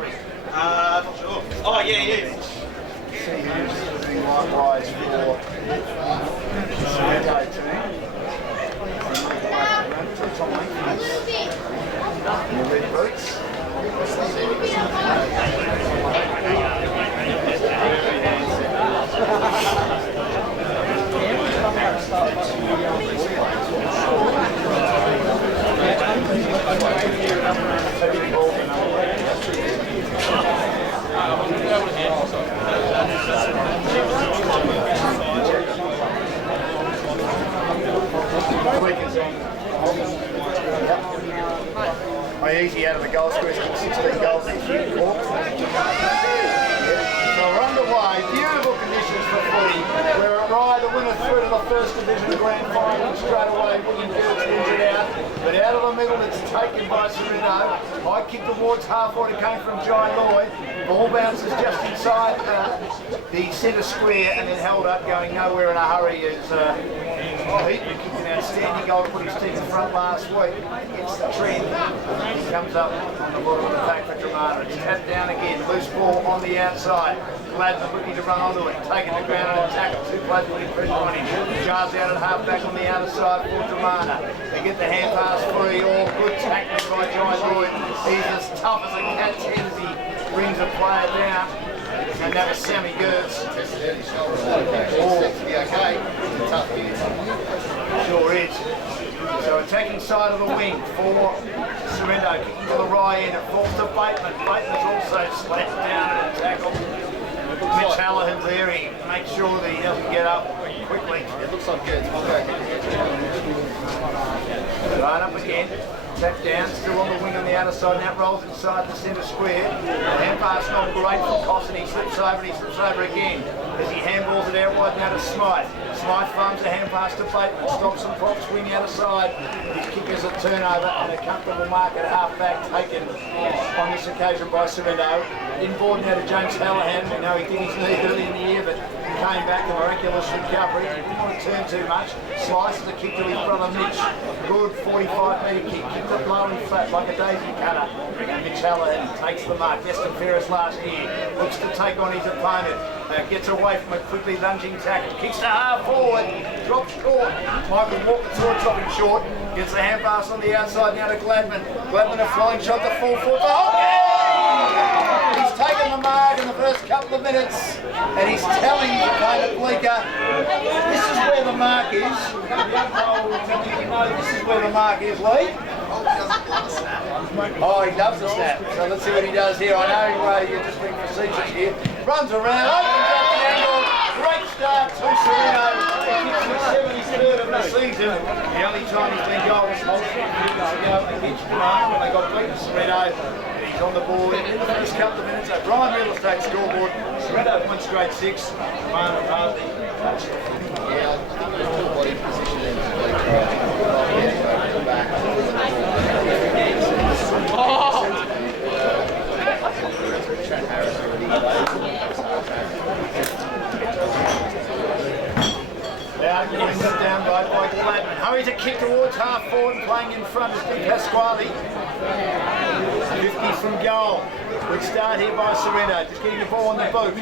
hurry. Not sure. Oh, yeah. See who's doing likewise for the Sorrento team. Tom in the red boots. My easy out of the goal square, 16 goals this year. So we're underway. Beautiful conditions for footy. We're at Rye, the winner through to the first division grand final straight away. William Fields wins it out. But out of the middle, it's taken by Sorrento. High kick towards half forward. It came from Jai Lloyd. Ball bounces just inside the centre square and then held up, going nowhere in a hurry. Is Pete, who kicked an outstanding goal to put his team in front last week. It's the trend. He comes up on the bottom of the pack for DROMANA. It's tapped down again. Loose ball on the outside. Gladden looking to run onto it. Taking the ground and tackle. Two players putting pressure on him. Jars out at half back on the outer side for DROMANA. They get the hand pass free. All good tackling by Jai Lloyd. He's as tough as a cat's head as he brings a player down. And that was Sammy Gertz. Sure is. So attacking side of the wing for Sorrento, kicking to the right end. It falls to Bateman. Bateman's also slapped down and tackled. Mitch Hallahan's there. He makes sure that he doesn't get up quickly. It looks like Gertz. Right up again. Tap down, still on the wing on the outer side, and that rolls inside the centre square. The hand pass not great from Cosson, he slips over again. As he handballs it out wide now to Smythe. Smythe farms the hand pass to Bateman, stops and props, swing outer side. His kick is a turnover and a comfortable mark at half back taken on this occasion by Sorrento. Inboard now to James Hallahan. We know he did his knee early in the year, but came back, a miraculous recovery. He didn't want to turn too much. Slices a kick to his brother Mitch. Good 45-metre kick. Kicked it low and flat like a daisy cutter. And Mitch Hallahan takes the mark. Destin Ferris last year looks to take on his opponent. Gets away from a quickly lunging tackle. Kicks to half forward. Drops short. Michael Walker towards dropping short. Gets the hand pass on the outside now to Gladman. Gladman a flying shot to full foot. He's taken the mark in the first couple of minutes and he's telling the opponent Bleeker, this is where the mark is. This is where the mark is, Lee. Oh, he loves the snap. So let's see what he does here. I know you're just being facetious here. Runs around, opens up the angle. Great start to Sorrento. He kicks his 73rd of the season. The only time he's been goalless was 2 years ago against DROMANA when they got beaten Sorrento. He's on the board in the first couple of minutes. O'Brien Real Estate scoreboard. Sorrento points grade 6. DROMANA hardly touched it. Yeah, body position and back. Now getting put down by Gladman. Hurries a kick towards half forward and playing in front is Big Pasquale. 50 from goal. Good start here by Sorrento. Just getting the ball on the boot.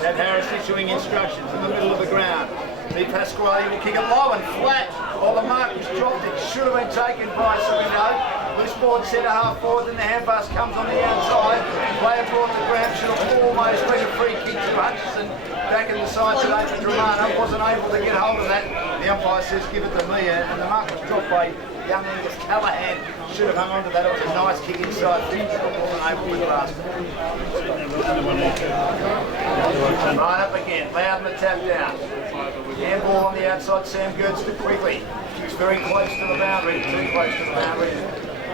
Chad Harris issuing instructions in the middle of the ground. Big Pasquale will kick it low and flat. While the mark was dropped, it should have been taken by Sorrento. Loose ball centre half forward, then the hand pass comes on the outside. Player brought to the ground, should have almost been a free kick to Hutchison. Back in the side today for DROMANA, wasn't able to get hold of that. The umpire says give it to me, and the mark was dropped by young Angus Callahan. Should have hung on to that. It was a nice kick inside, but wasn't able to grasp it. Right up again, Loudon the tap down. Handball on the outside, Sam Gertz to Quigley. She's very close to the boundary, too close to the boundary.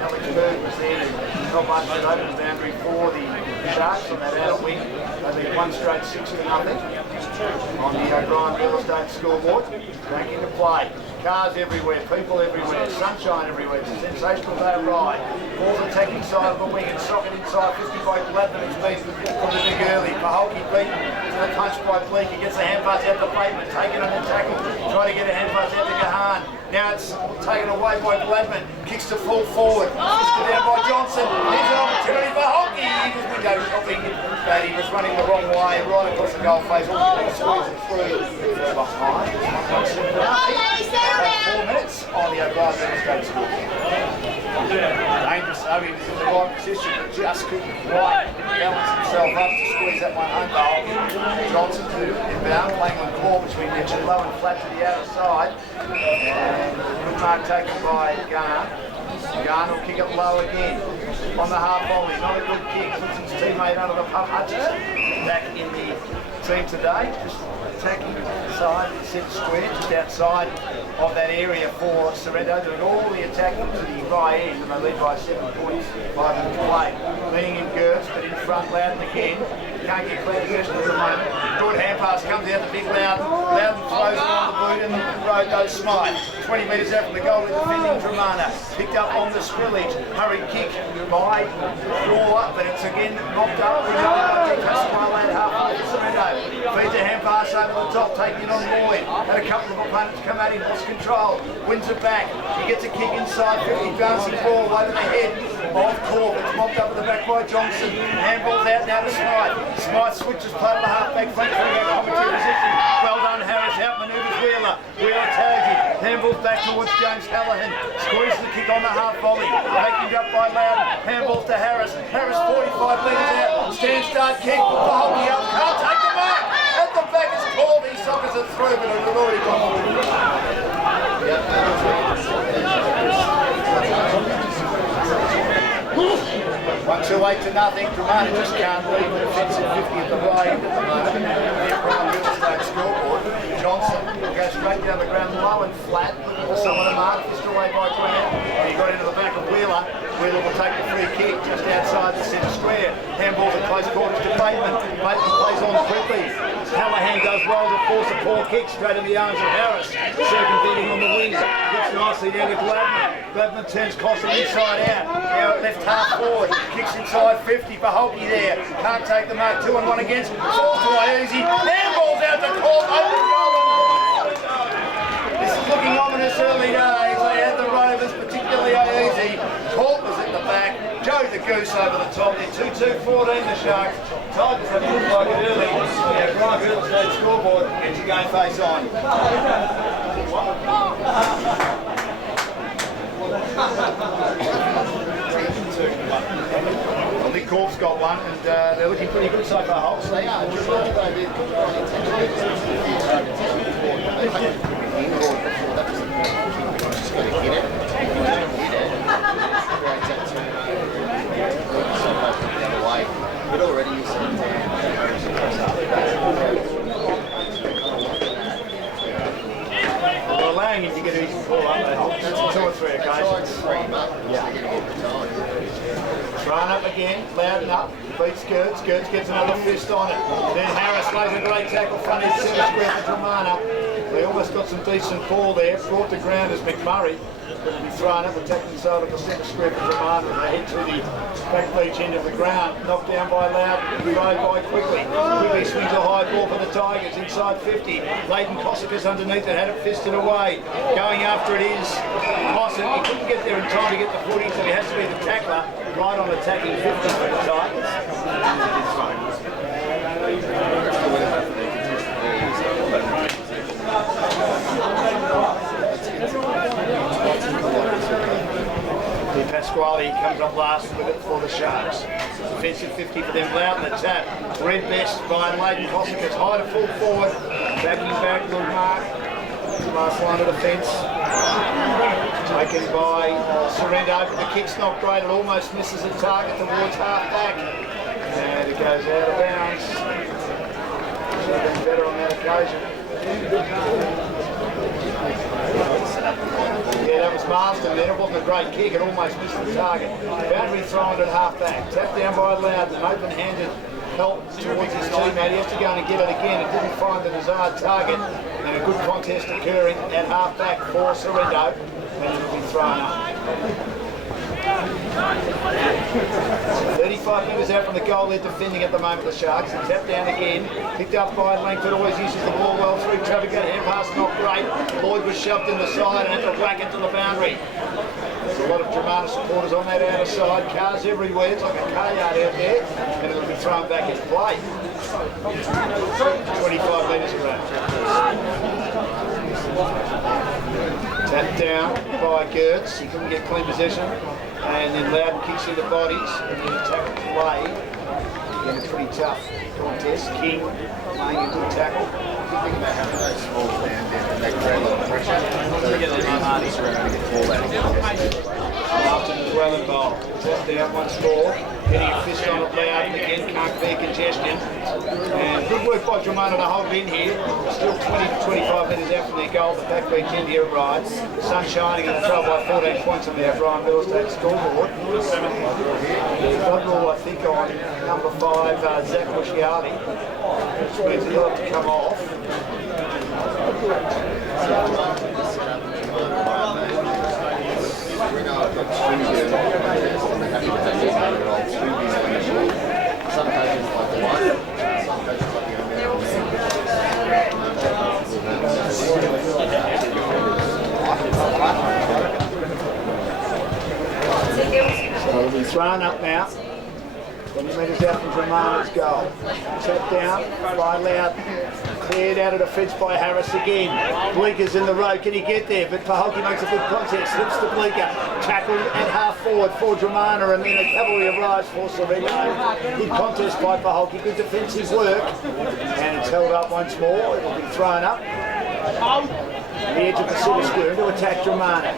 Alex Bird was there, not much to open the boundary for the Sharks on that outer wing. They beat 1 straight 6-0 on the O'Brien Real Estate scoreboard. Back into play. Cars everywhere, people everywhere, sunshine everywhere. It's a sensational day of ride. Ball attacking side of the wing and socket inside 50 by Gladman. It's been from the big early. Paholke beaten to the punch by Bleek. He gets a hand pass out to Bateman, taken on the tackle. Trying to get a hand pass out to Gahan. Now it's taken away by Gladman. Kicks to full forward. Fisted down by Johnson. Here's an opportunity. window shopping that he was running the wrong way, right across the goal face, all he did was squeeze it through behind. 4 minutes on the O'Brien State School. Dangerous though, he was in the right position, but just couldn't quite balance himself up to squeeze that one home goal. Johnson to inbound, playing on core, which we mentioned, low and flat to the outer side. And good mark taken by Garn. Garn will kick it low again on the half volley. Not a good kick. Puts his teammate under the pump. Hutchison back in the team today. Just attacking side, centre square, just outside of that area for Sorrento. Doing all the attacking to the right end, and they lead by 7 points, 5 minutes to play. Leaning in Gertz, but in front, Loudon again. Can't get clear possession at the moment. Good hand pass comes out to big Loudon. Loudon throws it on the boot, and the road goes Smythe. 20 metres out from the goal, defending DROMANA. Picked up on the scrimmage. Hurried kick by Shaw, but it's again knocked up. We know about Pasquale half for Sorrento. Feeds a hand pass over the top, taking it on Lloyd. Had a couple of opponents come at him, lost control. Wins it back. He gets a kick inside 50, bouncing ball over the head of Corp. It's mopped up at the back by Johnson. Handball's out now to Smythe. Smythe switches play to the half-back flank for a commentary position. Well done, Harris. Out manoeuvres Wheeler. Wheeler tags him. Handball's back towards James Hallahan. Squeezes the kick on the half volley. Taken up by Loudon. Handball to Harris. Harris 45 metres out. Stand start kick. The hockey up. Can't take the mark. At the back is Corb. He sockers it through, but it had already gone. One too late to nothing. DROMANA just can't leave an offensive 50 at the right end at the moment. The O'Brien Real Estate scoreboard. Johnson will go straight down the ground, low and flat, looking for someone to mark. Fist away by Grant. He got into the back of Wheeler. Wheeler will take the free kick just outside the centre square. Handball at close quarters to Bateman. Bateman plays on quickly. Hallahan does well to force a poor kick straight in the arms of Harris. Circumventing on the wing. Gets nicely down to Gladman. Gladman turns Costa inside out. Now left half forward. Kicks inside 50 for Holke there. Can't take the mark. 2 and 1 against. Falls to Iuzi. Handball's out to Corp. Open goal. This is looking ominous early days. They had the Rovers, particularly Iuzi. Corp was at the back. Joe the Goose over the top. They're 2-2-14 the Sharks. Tigers have looked like it early. Yeah, Brian Real Estate scoreboard. Gets your game face on. Well, Nick Corp's got one, and they're looking pretty good so far, Holtz. They are. Just just got to hit it. The other way. But already you see They're allowing him to get an easy ball, aren't they? That's 2 or 3 occasions. Thrown up again, Loudon up, beats Gertz. Gertz gets another fist on it. Then Harris lays a great tackle front in centre square for DROMANA. They almost got some decent ball there, brought to ground as McMurray. But to be thrown up, attacking side of the centre square for DROMANA. They head to the back beach end of the ground, knocked down by Loudon, rode by quickly. Quickly swings a high ball for the Tigers, inside 50. Leighton Cossacus underneath it, had it fisted away. Going after it is Cossack. He couldn't get there in time to get the footing, so he has to be the tackler. Right on attacking 50 for the Tigers. Pasquale comes up last with it for the Sharks. Defensive 50 for them. Loudon the tap. Red best by Leighton Cossacus. High to full forward. Backing back. Good mark. Last line of defence. Taken by Sorrento, but the kick's not great. It almost misses the target towards half back. And it goes out of bounds. Should have been better on that occasion. Yeah, that was Marston then. It wasn't a great kick. It almost missed the target. Boundary thrown at half back. Tapped down by Loudon. An open-handed help towards his teammate. He has to go and get it again. It didn't find the desired target. And a good contest occurring at half back for Sorrento. And it will be thrown up. 35 metres out from the goal, they're defending at the moment, the Sharks. It's tapped down again, picked up by Langford, always uses the ball well through traffic. Hand pass not great. Lloyd was shoved in the side and had to whack it to the boundary. There's a lot of Dromana supporters on that outer side. Cars everywhere. It's like a car yard out there. And it'll be thrown back in play. 25 metres around. Tapped down by Gertz. He couldn't get clean possession. And then Loudon kicks into bodies. And then tackle play. Again, a pretty tough contest. King laying a good tackle. Think about having those small down there and make very little pressure. So get the Marty's around to get all that again. After the dwelling bowl. Test down once more. Getting a fist on it Loudon again. Can't clear congestion. And good work by Dromana to hold in here. Still 20 to 25 metres out from their goal. The back beach India right. Sun shining and a trail by 14 points on the O'Brien Real Estate scoreboard. Blood rule, I think, on number 5, Zach Busciardi. Which means he'll have to come off. We know I've got 2 here. I'm happy to have these other roll 2 here on the ball. Some coaches like the 1, some coaches like the So it'll be thrown up now. 20 metres out from Dromana's goal. Tap down by Loudon. Cleared out of defence by Harris again. Bleeker's in the road. Can he get there? But Paholke makes a good contact. Slips to Bleeker. Tackled at half forward for Dromana, and then a cavalry arrives for Sorrento. Good contest by Paholke. Good defensive work. And it's held up once more. It'll be thrown up. The edge of the centre square to attack Dromana.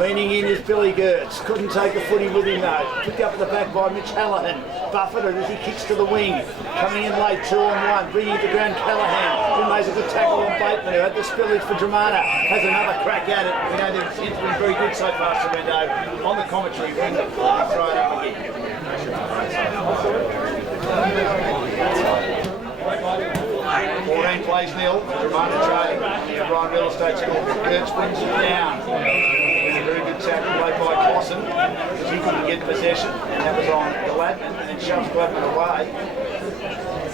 Leaning in is Billy Gertz. Couldn't take the footy with him though. Picked up at the back by Mitch Hallahan. Buffeted as he kicks to the wing. Coming in late, 2-on-1. Bringing it to ground Callahan. Who makes a good tackle on Bateman, who had the spillage for Dromana. Has another crack at it. We know that it's been very good so far, Sorrento. On the commentary, when throw it up again. 14 plays nil. Dromana trading. The O'Brien Real Estate score. Gertz brings it down. A very good tackle played by Clausen, because he couldn't get possession, and that was on Gladman, and then shoves Gladman away.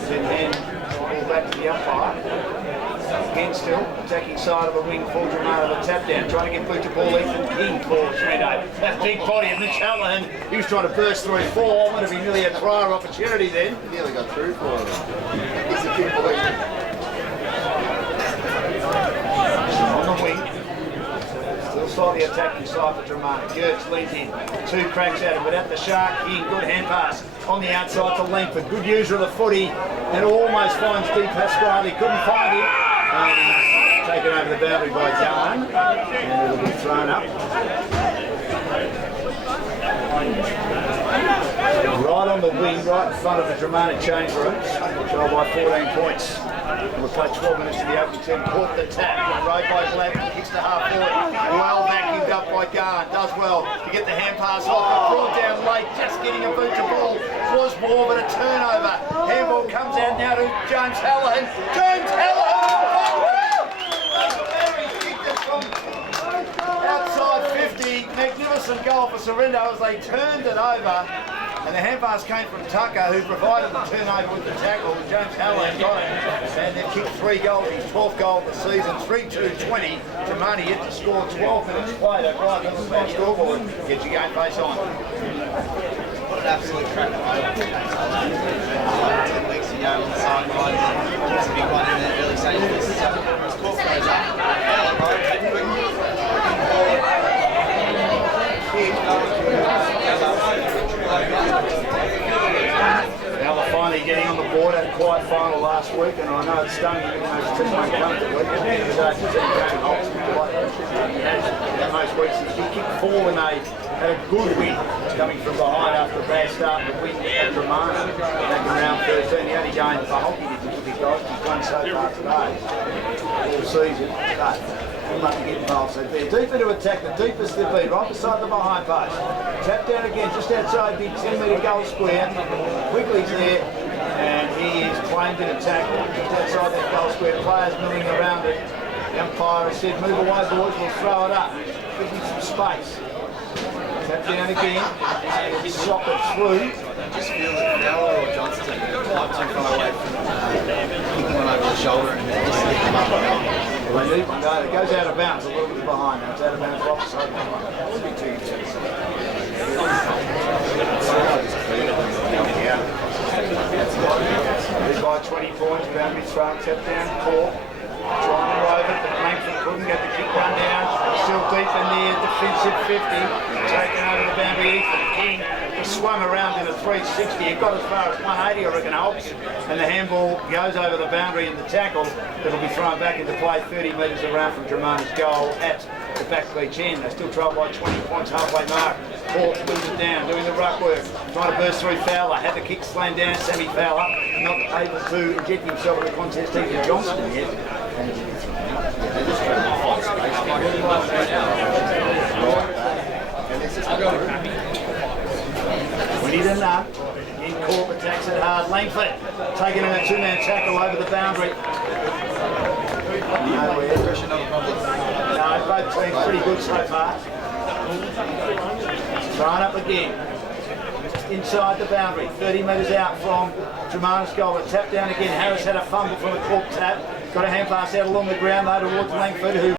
Then ball back to the umpire. Again still, attacking side of the wing for Dromana, the tap down, trying to get boot to ball Ethan King for Sorrento. That big body of Mitch Hallahan, he was trying to burst through 4, would have been nearly a prior opportunity then. nearly got through for him. He's a big boy. On the wing. Still slightly attacking side for Dromana. Gertz leads in. 2 cracks at him, but at the shark, King, good hand pass on the outside to Langford. Good user of the footy, and almost finds Di Pasquale. Couldn't find him. And he's taken over the boundary by Garn, and it'll be thrown up. Right on the wing, right in front of the Dromana change rooms. Trail by 14 points. We'll play 12 minutes to the opening 10. Caught the tap. Rode by Black. Kicks to half forward. Well vacuumed up by Garn. Does well to get the hand pass off. Brought down late. Just getting a boot to ball. Was more, but a turnover. Handball comes out now to James Hallahan. James Hallahan! Outside 50. Magnificent goal for Sorrento as they turned it over. And the hand pass came from Tucker, who provided the turnover with the tackle. James Hallahan got it. And they've kicked 3 goals. His 12th goal of the season. 3-2-20. Dromana yet to score 12 minutes played. O'Brien doesn't smash scoreboard. Get your game face on. What an absolute crack. 10 weeks ago on the sideline. It's a big one in the early stages. His score goes up. Now they're finally getting on the board. Had a quiet final last week, and I know it's stunning even though it's 2 months comfortably. At the end of the day, it's a team game. Most weeks he kicked 4 when they had a good win coming from behind after a bad start to win at Dromana back in round 13. The only game for hockey didn't be got. He's won so far today all season. But we'll have to get involved. So they're deeper to attack, the deepest they've been, right beside the behind post. Tap down again, just outside the 10-metre goal square. Quigley's there, and he is claimed in attack just outside that goal square. Players milling around it. The umpire has said, move away, boys, we'll throw it up. Give him some space. Tap down again, and sock it through just feel that Fowler or Johnston are not too far away from kicking one over the shoulder and just hit them up. Well, they need one, it goes out of bounds a little bit behind now. It's out of bounds opposite. He's by 20 points, boundary thrown, step down, caught. Trying to rove it, but Langford couldn't get the kick run down. Still deep in the defensive 50. Taken over the boundary, Ethan King. He swung around in a 360. It got as far as 180, I reckon, Holtz. And the handball goes over the boundary in the tackle. It'll be thrown back into play 30 metres around from Dromana's goal at the back beach end. They still trail by 20 points, halfway mark. Hawks moves it down, doing the ruck work. Trying to burst through Fowler. Had the kick slammed down, Sammy Fowler. Not able to inject himself in the contest, even Johnston yet. We need a nut. In court, attacks it hard. Langford taking in a two-man tackle over the boundary. No, both teams pretty good so far. Thrown up again. Just inside the boundary, 30 metres out from Dromana's goal. A tap down again. Harris had a fumble from a cork tap. Got a hand pass out along the ground though towards Langford, who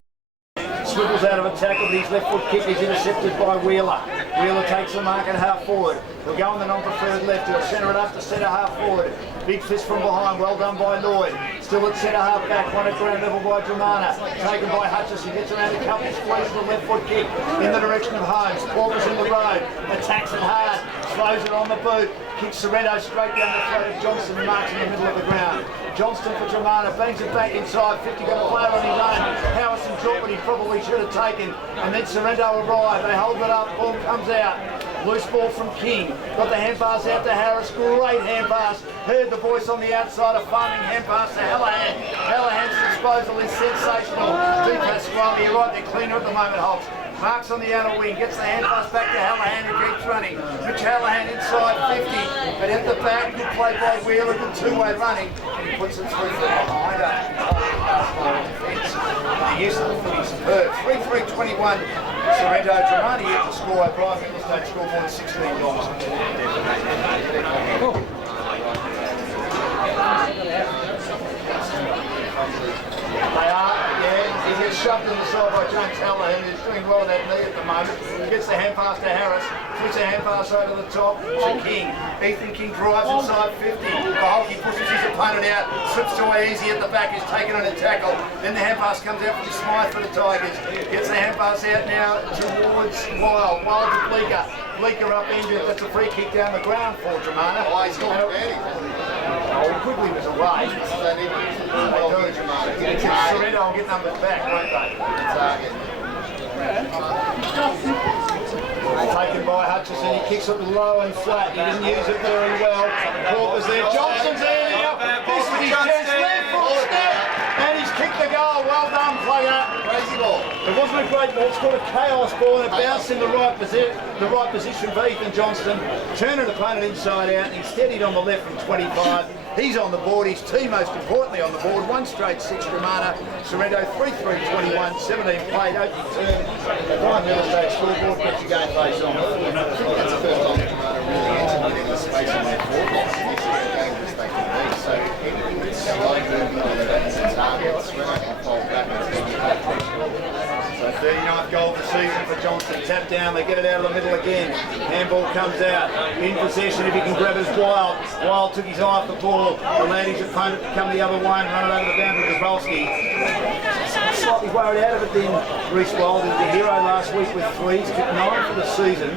swivels out of a tackle, but his left foot kick is intercepted by Wheeler. Wheeler takes the mark at half forward. He'll go on the non-preferred left. He'll centre it up to centre half forward. Big fist from behind, well done by Lloyd. Still at centre half back, one at ground level by Dromana. Taken by Hutchison, gets around a couple, squeezes the left foot kick in the direction of Holmes. Porter's in the road, attacks it hard, throws it on the boot. Kicks Sorrento straight down the throat of Johnston and marks in the middle of the ground. Johnston for Dromana, bangs it back inside, 50, got a player on his own. Howison dropped what he probably should have taken, and then Sorrento arrived. They hold it up, ball comes out. Loose ball from King, got the hand pass out to Harris, great hand pass. Heard the voice on the outside, a farming hand pass to Hallahan. Hallahan's disposal is sensational. Deep Pasquale, you're right, they're cleaner at the moment, Hobbs. Marks on the outer wing, gets the hand pass back to Hallahan, who keeps running. Mitch Hallahan inside 50, but at the back, good play by Wheeler, good two-way running, and he puts it through from behind her. The use of the foot is superb. 3-3-21, Sorrento Dromana yet to score. Brian Middlestate scoreboard $16. They are, yeah, he gets shoved in the side by James Hallahan, who's doing well at that knee at the moment. Gets the hand pass to Harris, puts a hand pass over the top to King. Ethan King drives inside 50. Baholke pushes his opponent out, slips to easy at the back, is taken on a tackle. Then the hand pass comes out from Smythe for the Tigers. Gets the hand pass out now towards Wild. Wild to Bleeker. Bleeker upended. That's a free kick down the ground for Dromana. Oh, he's got it. Oh, quickly was away. Sorrento will get numbers back, won't they? Taken by Hutchison, he kicks it low and flat. He didn't use it very well. Court was there. Johnston's there now. This is his chance. Left foot step, and he's kicked the goal. Well done, player. Crazy ball. It wasn't a great ball. It's called a chaos ball, and it bounced in the right position for Ethan Johnston. Turned an opponent inside out, and he steadied on the left from 25. He's on the board, his team most importantly on the board. One straight 6 Dromana. Sorrento 3-3-21, 17 played, opening term. Brian Middlestate scoreboard, gets your game face on. I think that's the first time Dromana really entered in the space on their forward line. This is the game that they can be. So anything that's slow moving on the targets, when I can fold back, it's going to be hard. So 39th goal of the season for Johnston. Tap down, they get it out of the middle again. Handball comes out. In possession, if he can grab his Wild. Wild took his eye off the ball. Allowed his opponent to come the other way and run it over the boundary to Volsky. Slightly worried out of it then, Reece Wild. He was the hero last week with 3. He's kicked 9 for the season.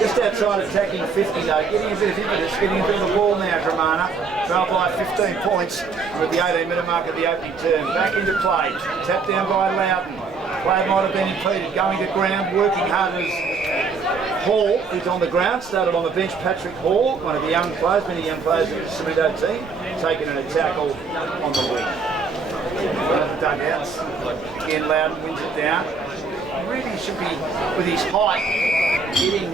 Just outside attacking 50 though. Getting a bit of impetus, getting a bit of the ball now, Dromana. Trail by 15 points with the 18-minute mark of the opening term. Back into play. Tapped down by Loudon. Play might have been impeded. Going to ground, working hard as Hall, who's on the ground, started on the bench. Patrick Hall, one of the young players, many young players in the Sorrento team, taking a tackle on the wing. One of the dugouts. Again, Loudon wins it down. Really should be, with his height, getting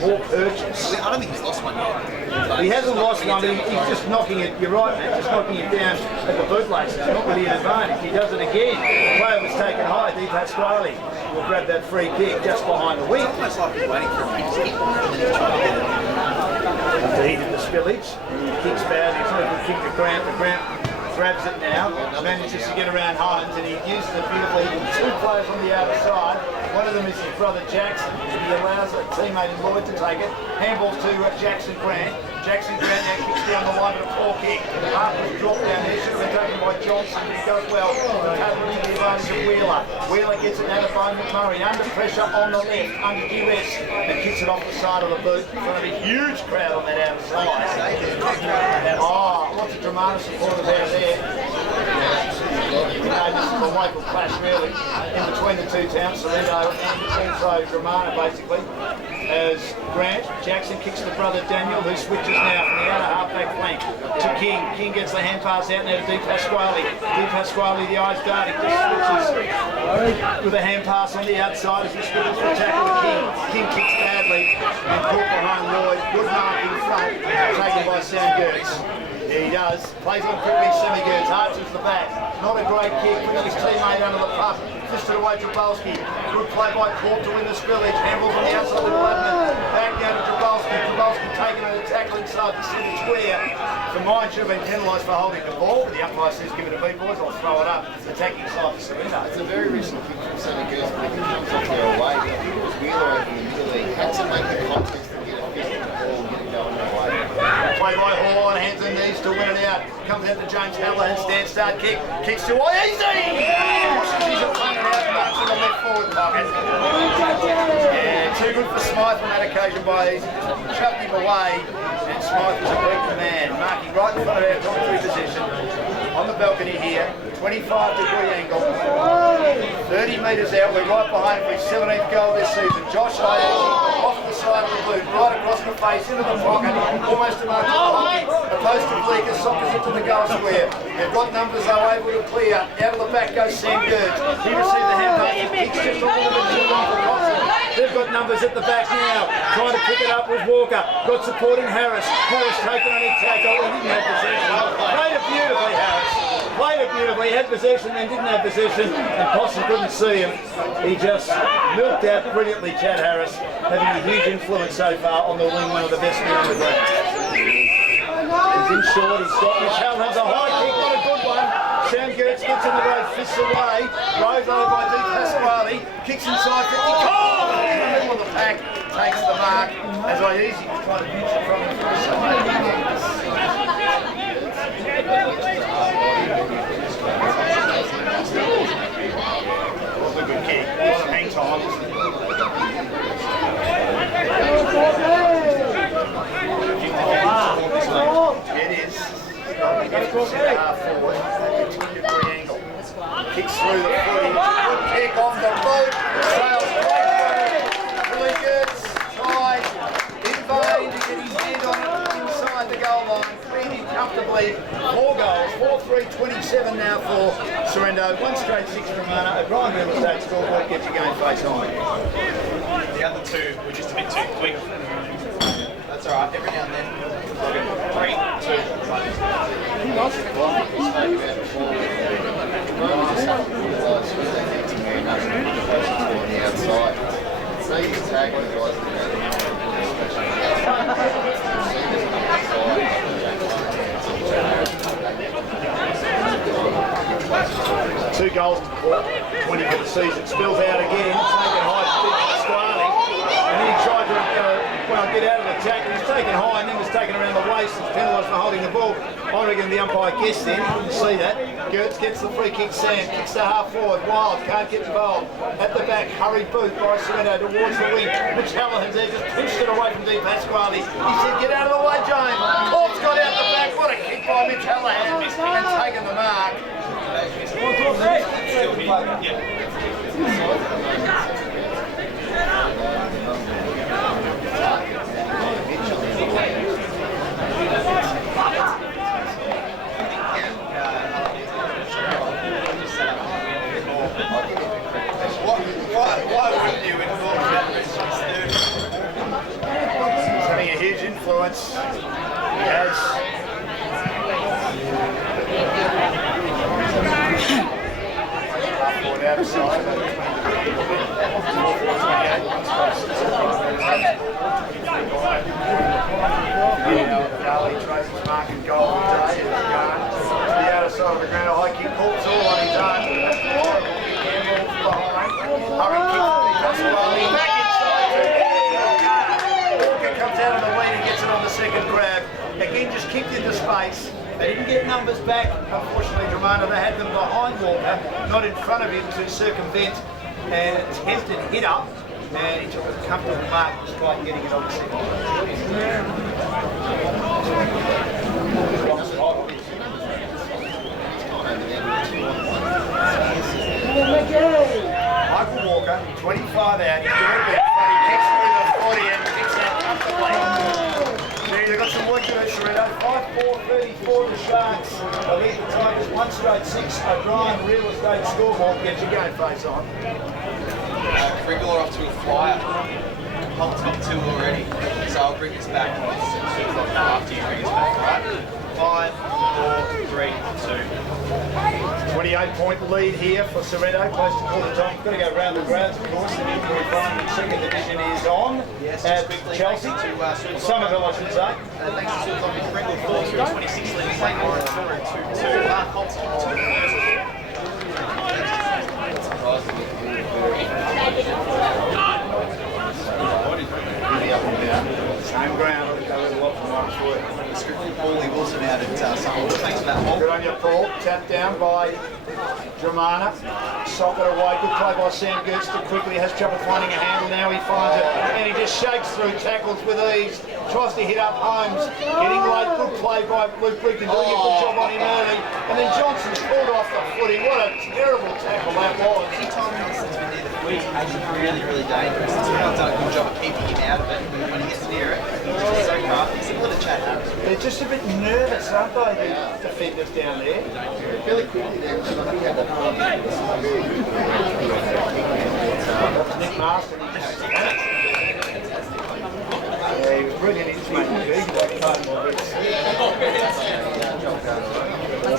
more purchase. I don't think he's lost one yet. He hasn't lost one, but he's just knocking it, you're right, man, just knocking it down at the bootlaces. Not really an advantage. He does it again. The player was taken high, Di Pasquale will grab that free kick just behind the wing. It's almost like he's waiting for him to hit and then he's trying to get it. So he did the spillage, kicks bad, he's not a good kick to Grant, but Grant grabs it now, manages to get around Hines, and he uses it beautifully. Two players on the outer side. One of them is his brother Jackson. He allows a teammate in Lloyd to take it. Handballs to Jackson Grant. Jackson Grant now kicks down the line with a poor kick. Harper's dropped down there, should have been taken by Johnson, but he goes well. Covering the advantage of Wheeler. Wheeler gets it out of Bone McMurray. Under pressure on the left, under duress, and kicks it off the side of the boot in front of a huge crowd on that outer side. Oh, lots of DROMANA support out there. You know, this is a local clash really, in between the two towns, Sorrento and also DROMANA basically. As Grant, Jackson kicks to brother Daniel, who switches now from the outer half-back flank to King. King gets the hand pass out now to Di Pasquale. Di Pasquale, the eyes darting, just switches with a hand pass on the outside as he switches for tackle to King. King kicks badly and caught behind Lloyd. Good mark in front, taken by Sam Gertz. Yeah, he does. Plays on quickly, Semi-Gertz, arches the back. Not a great kick, putting his teammate under the puck. Fisted away Trabulski. Good play by Corp to win the spillage. Handballs on the outside of the Ladman. Back down to Trabulski. Trabulski taking an tackle inside the centre square. The mine should have been penalised for holding the ball, but the umpire says, give it to me, boys, I'll throw it up. Attacking side for Sorrento. It's a very recent kick from Semi-Gertz, but if it comes off their away, because Wheeler over in the middle there, had to make the context and get a fist of the ball and get it going their way. Play by Hall on hands and knees to win it out. Comes out to James Hallahan, stand start kick. Kicks to easy! He's playing it out and marks in the left forward pocket. Yeah, too good for Smythe on that occasion by Easy. Just chucked him away, and Smythe was a weak man. Marking right in front of our commentary position. On the balcony here, 25-degree angle. 30 metres out, we're right behind for his 17th goal this season. Josh Iasi off the side of the boot, right across the face, into the pocket, almost to mark the pocket. The post of Bleecker, sockers into the goal square. They've got numbers, they were able to clear. Out of the back goes Sam Gertz. He received the hand pass, kicks just a little bit too long for Cosson. They've got numbers at the back now. Trying to pick it up with Walker. Got supporting Harris. Harris taken on his tackle. He didn't have possession. Played it beautifully, Harris. Played it beautifully, had possession and didn't have possession, and Cosson couldn't see him. He just milked out brilliantly, Chad Harris, having a huge influence so far on the wing, one of the best men on the ground. He's in short, he's got Michelle, has a high kick, not a good one. Sam Gertz gets in the road, fists away, rose over by Di Pasquale, kicks inside 50, oh! In the middle of the pack, takes the mark, as I easy try to pinch it from him for a second. Was a good kick. A lot of hang time. It is. Half forward. 20-degree angle. Kicks through the footy. Good kick off the boot. Sails great. Really good. Tries. In vain to get his hand on it inside the goal line. Cleared comfortably. 4 goals. 4-3-27 now for Sorrento. 1 straight 6 DROMANA. O'Brien Real Estate scoreboard gets you going face on. The other two were just a bit too quick. That's alright, every now and then. 3, 2, 2 goals to Port, 20 for the season. Spills out again, taken high to Pasquale, and then he tried to get out of the tackle. He's taken high and then was taken around the waist and penalised for holding the ball. I reckon the umpire guessed then, didn't see that. Gertz gets the free kick, Sam kicks the half forward, Wild can't get involved. At the back, hurried boot by Sorrento towards the wing. Mitch Hallahan's there, just pinched it away from Di Pasquale. He said, get out of the way, James. Corp's got out the back, what a kick by Mitch Hallahan, and taken the mark. Why wouldn't you involve that? He's having a huge influence. He has. Forward outside. He tries his mark and goal today. He's going to the outer side of the ground. A high kick pulls all on his own. That's horrible. Hurry kick. He does well. He's back inside. Walker comes out of the lead and gets it on the second grab. Again, just kicked into space. They didn't get numbers back. Unfortunately, DROMANA, they had them behind Walker, not in front of him to circumvent and attempted hit up. And he took a comfortable mark despite getting it on the second. Michael Walker, 25 out, he's doing it, but he kicks through the 40 and kicks that comfortably. They've got some work to do, Sorrento. 5-4-34 the Sharks. They lead the Tigers 1-6. O'Brien, real estate scoreboard. Get your game face on. Regular off to a flyer. Holt's got 2 already, so I'll bring this back after you bring us back, right? 5, 4, 3, 2. 28-point lead here for Sorrento, close to quarter time. Got to go round the grounds, of course. The Newbury Primary Second Division is on at Chelsea. Somerville, I should say. Thanks to Superlock, Pringle falls through 26 leagues, St. Lawrence 4-2-2. Holt's on 2. Same ground, go with a lot from one foot. Strictly Paulie Wilson out at Somerville. Thanks for that, Paul. Good on you, Paul. Tapped down by DROMANA. Socket away. Good play by Sam Gerster. Quickly has trouble finding a handle. Now he finds it. And he just shakes through tackles with ease. Tries to hit up Holmes. Getting late. Good play by Luke Brickton. Doing a good job on him early. And then Johnson's pulled off the footy. What a terrible tackle that was. Anytime Wilson's been near the footy, actually really dangerous. It's not done a good job of keeping him out of it. When he gets near it, he's so crafty. Similar to Chad Harris. They're just a bit nervous, aren't they, the defenders down there? Really quickly there, Nick Marston, he just yeah, he was brilliant in his mate. He got cutting my bits.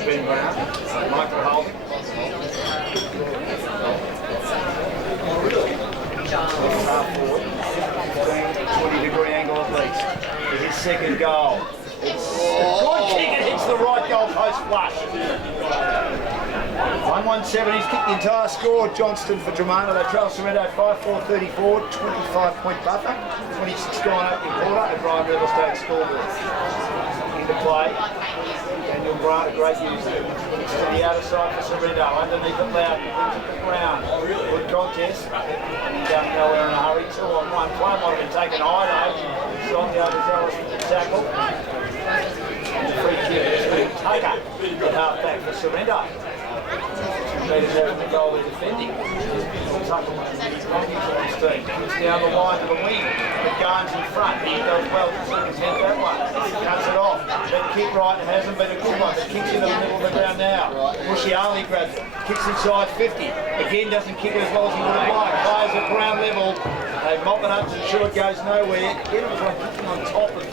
Ben Brown, Michael Holding. Half forward, 20-degree angle at least. For his second goal. It's a good kick, it hits the right goal post flush. 1-1-7, he's kicked the entire score. Johnston for DROMANA. They trail Sorrento 5-4-34, 25-point buffer. 26 gone opening quarter. O'Brien Real Estate scoreboard. Into play. Daniel Grant, a great user. It's to the outer side for Sorrento. Underneath it loud, he brings it to the ground. Good contest. And he's nowhere in a hurry. 2-on-1. Play might have been taken high though. Slightly overzealous with the tackle. And the free kick is to Tucker. The half back for Sorrento. Peters having the goal they're defending. Tucker on his team. Comes down the line to the wing. But Garnes in front. He does well to circumvent that one. Cuts it off. That kick right hasn't been a good one. It kicks into the middle of the ground now. Mushiali grabs it. Kicks inside 50. Again doesn't kick it as well as he would have liked. Players at ground level. They mop it up to ensure it goes nowhere. Again, it was like kicking on top of the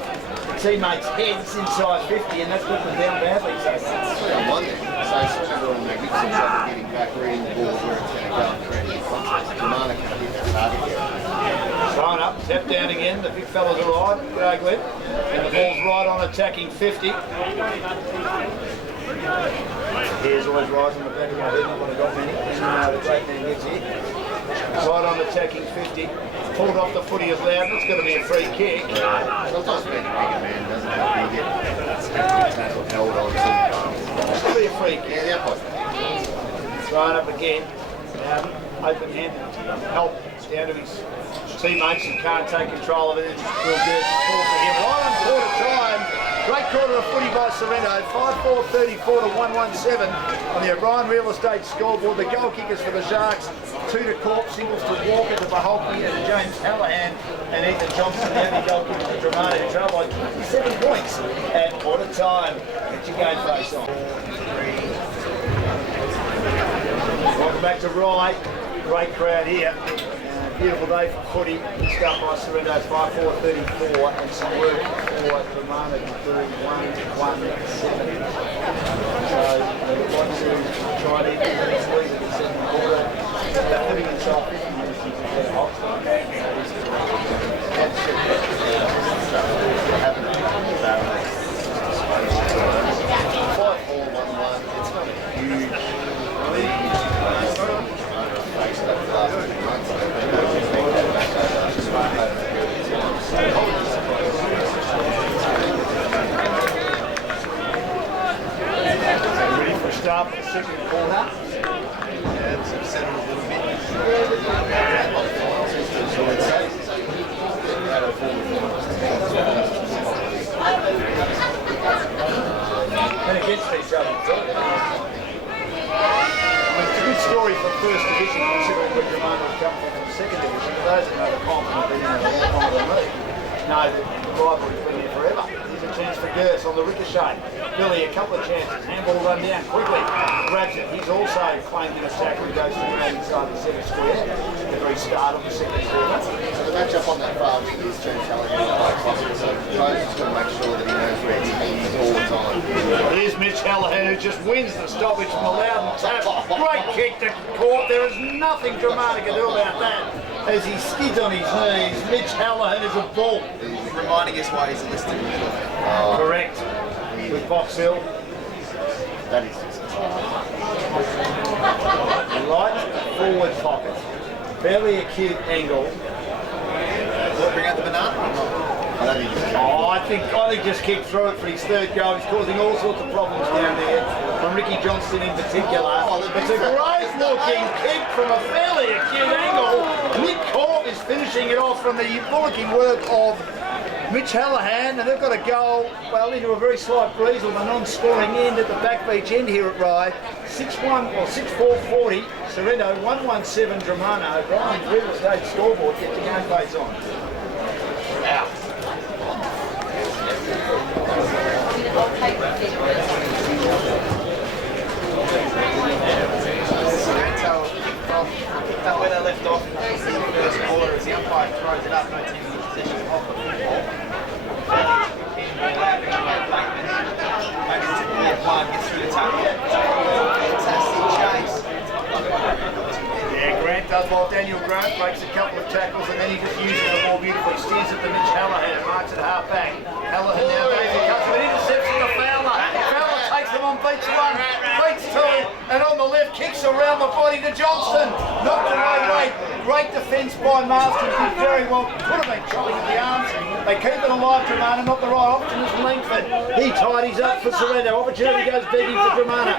teammates' heads inside 50, and that's put them down badly so far. I wonder. So Sorrento and magnificent job of getting back, reading the ball where it's going to go and creating contest. DROMANA can hit that target here. Thrown up, step down again, the big fella's arrived, G'day Glenn. And the ball's right on attacking 50. Here's always rising the back of my head, not one I got many. The great man gets here. Right on attacking 50. Pulled off the footy as loud, it's going to be a free kick. Sometimes being a bigger man doesn't help you get tackle held on to. It's going to be a free kick. Yeah, Thrown up again. Open-handed help down to his teammates and can't take control of it. It's real good. Ball for him. Right on quarter time. Great quarter of footy by Sorrento. 5-4-34 to 1-1-7 on the O'Brien Real Estate scoreboard. The goal kickers for the Sharks. 2 to Corp, singles to Walker, to Baholke and James Callahan and Ethan Johnson. The only goal kicker for DROMANA who trail by 27 points at quarter time. Get your game face on. Welcome back to Rye. Great crowd here. Beautiful day for footy. Start by Sorrento 5-4-34 and some work for DROMANA to do 1-1-7. So they want to try and get the next league in the second quarter. They're living inside 50 minutes into the hot. second quarter. Yeah, it's settled a little bit. And against each other too. It's a good story for first division, considering where Dromana has come from in the second division. For those that know the comp and have been in the comp of the league, know that the rivalry's been there forever. Here's a chance for Gertz on the ricochet. Billy, a couple of chances. Handball run down quickly. Grabs it. He's also claimed in a tackle. He goes to the ground inside the centre square. The very start of the second quarter. So the match up on that far wing is James Callahan. So Jones is going to make sure that he knows where his team is all the time. Here's Mitch Callahan, who just wins the stoppage from the Loudon tap. Great kick to court. There is nothing Dromana can do about that. As he skids on his knees, Mitch Callahan is a bull. Reminding us why he's enlisted in the Correct. With Box Hill. That is just Light forward pocket. Fairly acute angle. Bring out the banana. I don't think he's I think just kicked through it for his third goal. He's causing all sorts of problems down there, from Ricky Johnston in particular. It's a great looking kick from a fairly acute angle. Nick Corp is finishing it off from the bullocking work of Mitch Callahan, and they've got a goal, well, into a very slight breeze on the non-scoring end at the back beach end here at Rye. 6-1 or 6-4-40, Sorrento 1-1-7 Dromana. Brian real estate scoreboard, get your game face on. Out. Sorrento picked up where they left off in the first quarter as the umpire throws it up, no team in possession of the football. Maybe Pine gets through the tackle. Fantastic chase. Yeah, Grant does well. Daniel Grant makes a couple of tackles and then he just uses the ball beautifully. Steers it to Mitch Callahan, marks it half back. Callahan now goes and cuts it, intercepts it to Fowler. Fowler takes them on beats one, beats two, and on the left kicks around the body to Johnston. Knocked away, great defence by Masters. Did very well, could have been chopping at the arms. They keep it alive, Dromana, not the right option is Langford. He tidies up for Sorrento. Opportunity goes begging for Dromana.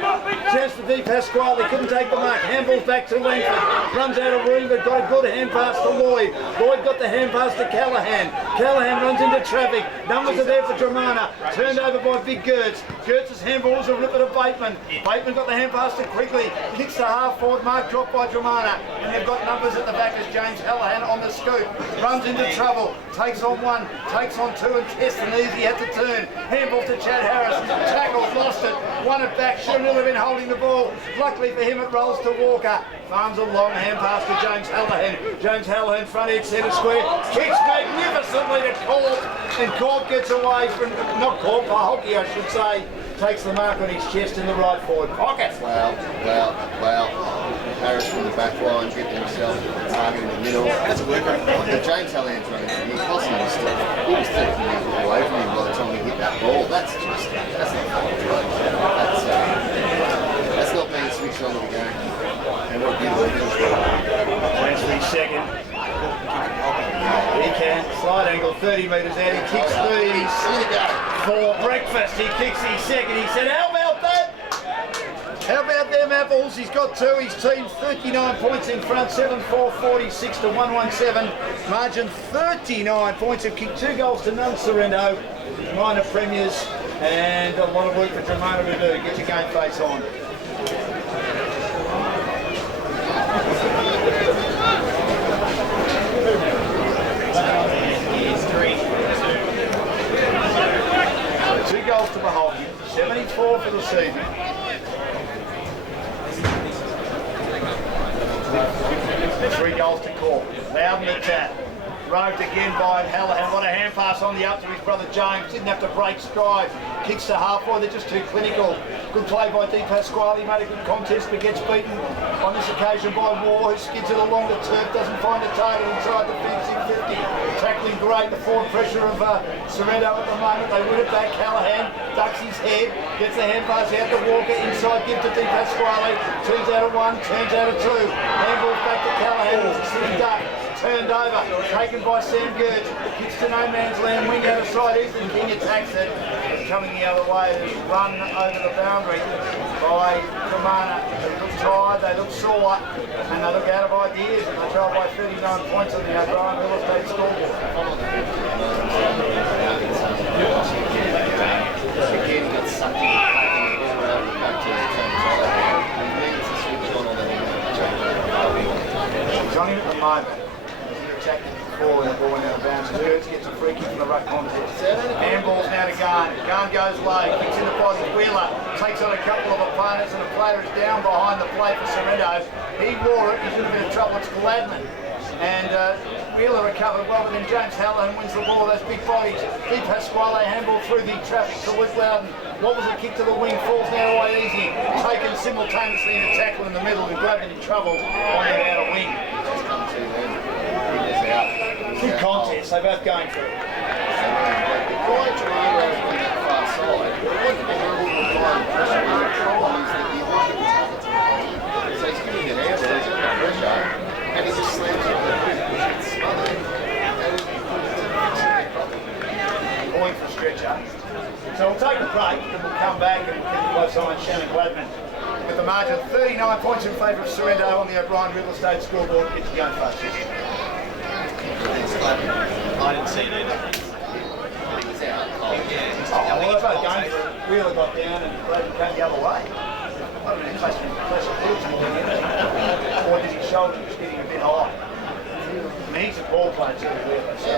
Chance for Di Pasquale, couldn't take the mark. Handballs back to Langford. Runs out of room, but got a good hand pass to Lloyd. Lloyd got the hand pass to Callahan. Callahan runs into traffic. Numbers are there for Dromana. Turned over by Big Gertz. Gertz's handballs a ripper to Bateman. Bateman got the hand pass to Quigley. Kicks the half forward, mark dropped by Dromana. And they've got numbers at the back as James Callahan on the scoop. Runs into trouble. Takes on one, takes on two and tests and easy had to turn. Handball to Chad Harris. Tackles, lost it. Won it back. Should have been holding the ball. Luckily for him it rolls to Walker. Farms a long hand pass to James Callahan. James Callahan front edge centre square. Kicks magnificently to Corp. And Corp gets away from, not Corp, Hockey I should say. Takes the mark on his chest in the right forward pocket. Well. Harris from the back line, getting himself a target in the middle. That's a worker. The James Callahan's running from here. Cossie was still, he was 30 metres away from him by the time he hit that ball. That's not that's not being switched on to the game. And what a beautiful finish. Chance for his second. He can. Slide angle 30 metres out. He kicks these for breakfast. He kicks his second. He said, how about that? How about them apples? He's got two. His team's 39 points in front. 7-4-46 to 1-1-7. Margin 39 points. Have kicked 2 goals to none, Sorrento. Minor premiers and a lot of work for Dromana to do. Get your game face on. So 2 goals to Maholky. 74 for the season. 3 goals to Corp. Loudon the tap. Roved again by Callahan. What a hand pass on the up to his brother James. Didn't have to break stride. Kicks to half forward. They're just too clinical. Good play by Di Pasquale. He made a good contest but gets beaten on this occasion by War, who skids it along the turf. Doesn't find a target inside the fencing 50. Tackling great. The forward pressure of Sorrento at the moment. They win it back. Callahan ducks his head. Gets the hand pass out to Walker. Inside give to Di Pasquale. Turns out of 1. Turns out of 2. Handballs back to Callahan. It's a city duck. Turned over, taken by Sam Gertz, kicks to no man's land, wing out of side, Ethan King attacks it. coming the other way, who's run over the boundary by DROMANA. They look tired, they look sore, and they look out of ideas, and they trail by 39 points on the O'Brien Real Estate scoreboard. Again, that's something back to the team. He needs to switch on the He's on him at the moment. He attacked him before and the ball went out of bounds. Kurtz gets a free kick from the ruck contest. Handballs now to Garn. Garn goes low, kicks in the body. Wheeler takes on a couple of opponents and the player is down behind the plate for Sorrento. He wore it, he's in a bit of trouble. It's Gladman. And Wheeler recovered well, but then James Hallahan wins the ball. Those big bodies. Di Pasquale handball through the traffic to Luke Loudon. What was a kick to the wing? Falls now away easy. Taken simultaneously in a tackle in the middle and Gladman in trouble on the outer wing. Good contest, they both going for it. So he's giving it out, so he's under pressure, and he just slams it. Going for a stretcher. So we'll take a break and we'll come back and we'll sign Shannon Gladman with the margin of 39 points in favour of Sorrento on the O'Brien Real Estate scoreboard. Get to go first. I didn't see it either. He was out. Well, they both going for it. Wheeler got down and Gladman came the other way. I don't know, close to boots more than anything. Or did his shoulder just getting a bit high? I mean, he's a ball player too, Wheeler, so...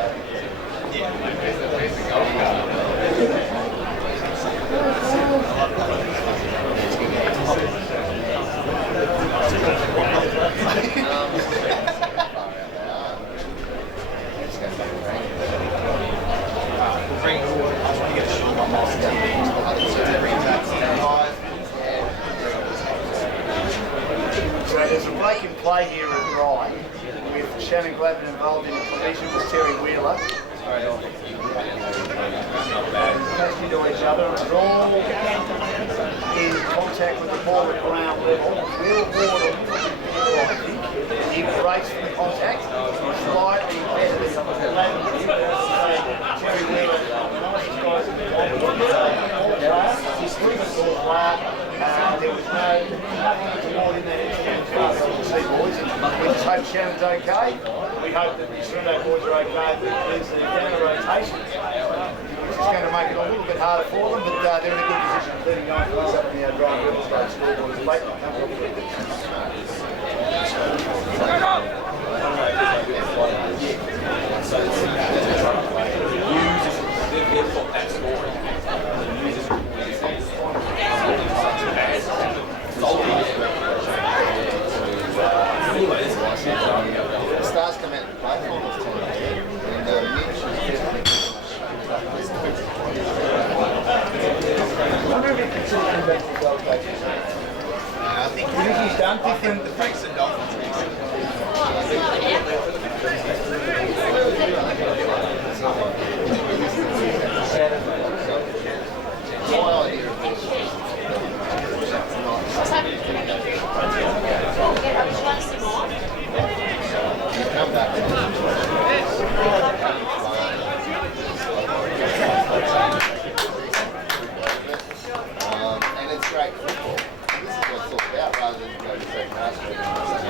So there's a break in play here at right with Shannon Gladman involved in a collision with Terry Wheeler. Close into each other, and they're all in contact with the ball at ground level. Will Ward, I think, he breaks from the contact, slightly better than Gladman. Terry Wheeler, nicest guys in the ball. He's 3-4 player. There was nothing toward in that exchange boys. We just hope Shannon's okay. We hope that the Sorrento boys are okay. There's the counter rotation, which is going to make it a little bit harder for them, but they're in a good position. 39 points up in the O'Brien Real Estate scoreboard. It's late to come The stars come out the platform this time, and Mitch is I wonder if he considers coming back to the Gold Coast. I think He's done different. the Franks and Dolphins my idea of this. You come back and it's great football. This is what it's all about rather than go to second half.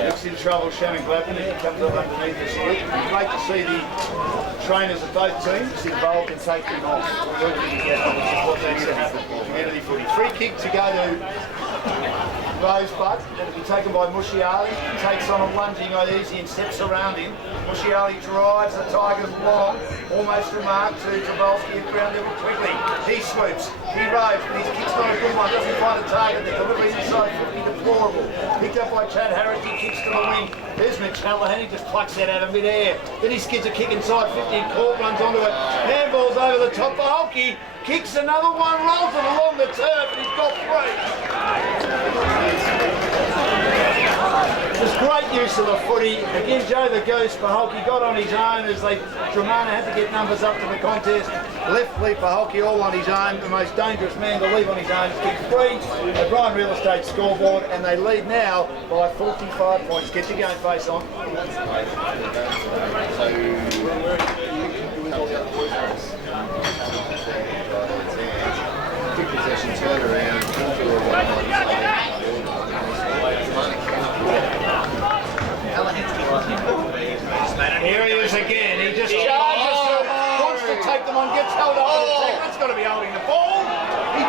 Looks in trouble, Shannon Gladman. He comes up underneath this week. It's great to see the trainers of both teams involved in taking them off, working together, which is what needs to happen in community footy. Free kick to go to Rosebud. It'll be taken by Mushiali. Takes on him, lunging easy and steps around him. Mushiali drives the Tigers long, almost from mark to Travolsky at ground level quickly. He swoops, he roves, but his kick's not a good one. Doesn't find a target. The delivery inside 50, deplorable. Picked up by Chad Harris. He kicks to the wing. There's Mitch Hallahan. He just plucks that out of mid-air. Then he skids a kick inside 50 and Court runs onto it. Handballs over the top for Hulkie. Kicks another one, rolls it along the turf, and he's got three. Just great use of the footy. Again, Joe the Goose for Hulkie got on his own as DROMANA had to get numbers up to the contest. Left leap for Hulkie all on his own. The most dangerous man to leave on his own. Kick three. O'Brien Real Estate scoreboard, and they lead now by 45 points. Get your game face on. So turn around, into a one Here he is again. He just charges through, wants to take them on, gets held up. That's got to be holding the ball. He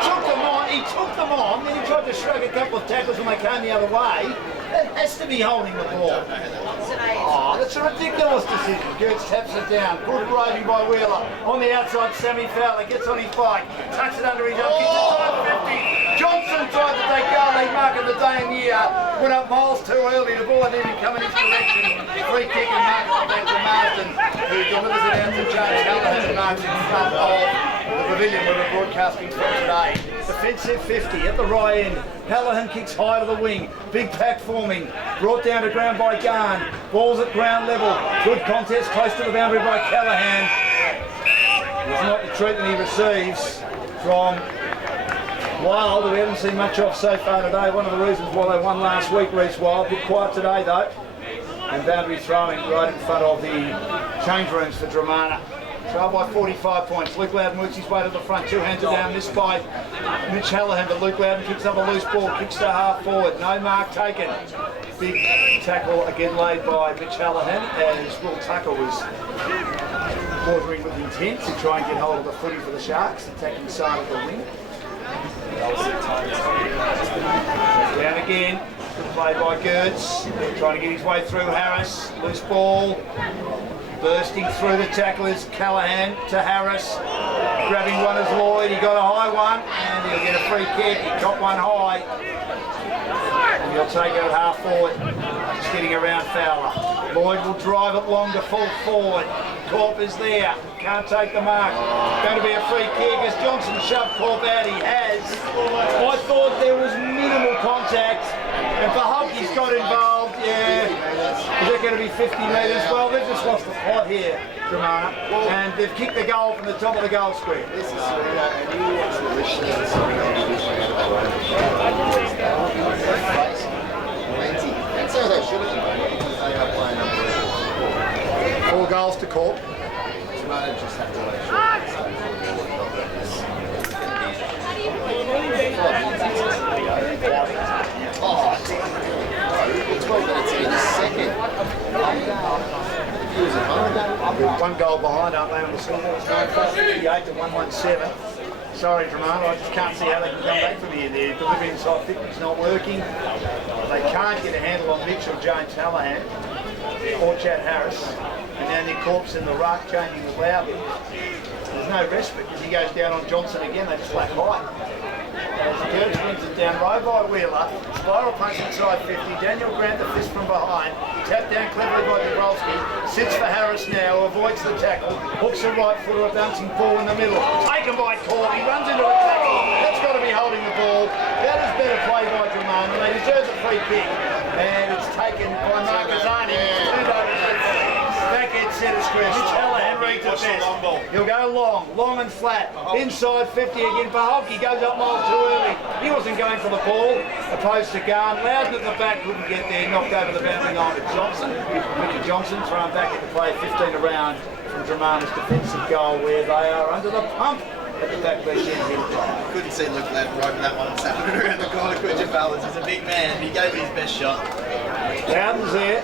took them on, then he tried to shrug a couple of tackles when they came the other way. That has to be holding the ball. Oh, that's a ridiculous decision. Gertz taps it down. Good roving by Wheeler. On the outside, Sammy Fowler gets on his bike. Tucks it under his arm. Kicks it to 50. Johnson tried to take Garley mark of the day and year. Went up miles too early. The ball didn't even come in his direction. Free kick and mark it back to Marsden, who delivers it out to James Hallahan and marks in front of the pavilion where we're broadcasting from today. Defensive 50 at the right end. Hallahan kicks high to the wing. Big pack forming. Brought down to ground by Garn. Ball's at ground level. Good contest close to the boundary by Callahan. It's not the treatment he receives from Wild, who we haven't seen much of so far today. One of the reasons why they won last week, Reece Wild. A bit quiet today though. And boundary throwing right in front of the change rooms for DROMANA. Trail by 45 points. Luke Loudon works his way to the front. Two hands are down. Missed by Mitch Hallahan, but Luke Loudon picks up a loose ball. Kicks to half forward. No mark taken. Big tackle again laid by Mitch Hallahan as Will Tucker was bordering with intent to try and get hold of the footy for the Sharks, attacking the side of the wing. Down again. Good play by Gertz. Trying to get his way through Harris. Loose ball. Bursting through the tacklers, Callahan to Harris. Grabbing one as Lloyd, he got a high one and he'll get a free kick. He got one high. And he'll take it at half forward. Just getting around Fowler. Lloyd will drive it long to full forward. Corp is there, can't take the mark. Going to be a free kick as Johnson shoved Corp out, he has. I thought there was minimal contact. And for Hockey's got involved, yeah. Is it going to be 50 metres? Well, they've just lost the plot here, DROMANA. And they've kicked the goal from the top of the goal square. This is Serrento, and you watch the Richmond and that's how they should have been, because they are playing up there. 4 goals to Corp. DROMANA just have to make sure. Oh, 12 minutes in a second. One goal behind, aren't they, on the scoreboard? It's 58 to 117. Sorry, DROMANA, I just can't see how they can come back from here. Their delivery inside 50 is not working. They can't get a handle on Mitch or James Hallahan or Chad Harris. And now their Corp's in the ruck, changing the loud. There's no respite because he goes down on Johnson again. They just lack height. As Gertz brings it down, low by Wheeler, spiral punch inside 50, Daniel Grant the fist from behind, tapped down cleverly by Dabrowski, sits for Harris now, avoids the tackle, hooks a right footer, a bouncing ball in the middle, taken by Corp, he runs into a tackle, that's got to be holding the ball, that is better play by DROMANA, and they deserve a free kick, and it's taken by Marcazzani, backhand centre square, Mitch Hallahan reads it best. He'll go long and flat, inside 50 again for Hockey, goes up miles too early. He wasn't going for the ball, opposed to Garn. Loudon at the back couldn't get there, knocked over the boundary line to Johnson. Mickey Johnson thrown back into play, 15 around from DROMANA's defensive goal where they are under the pump at the back leg end. Couldn't see Luke Loudon roving that one and snapping it around the corner. Quidja Balance is a big man, he gave it his best shot. Loudon's there,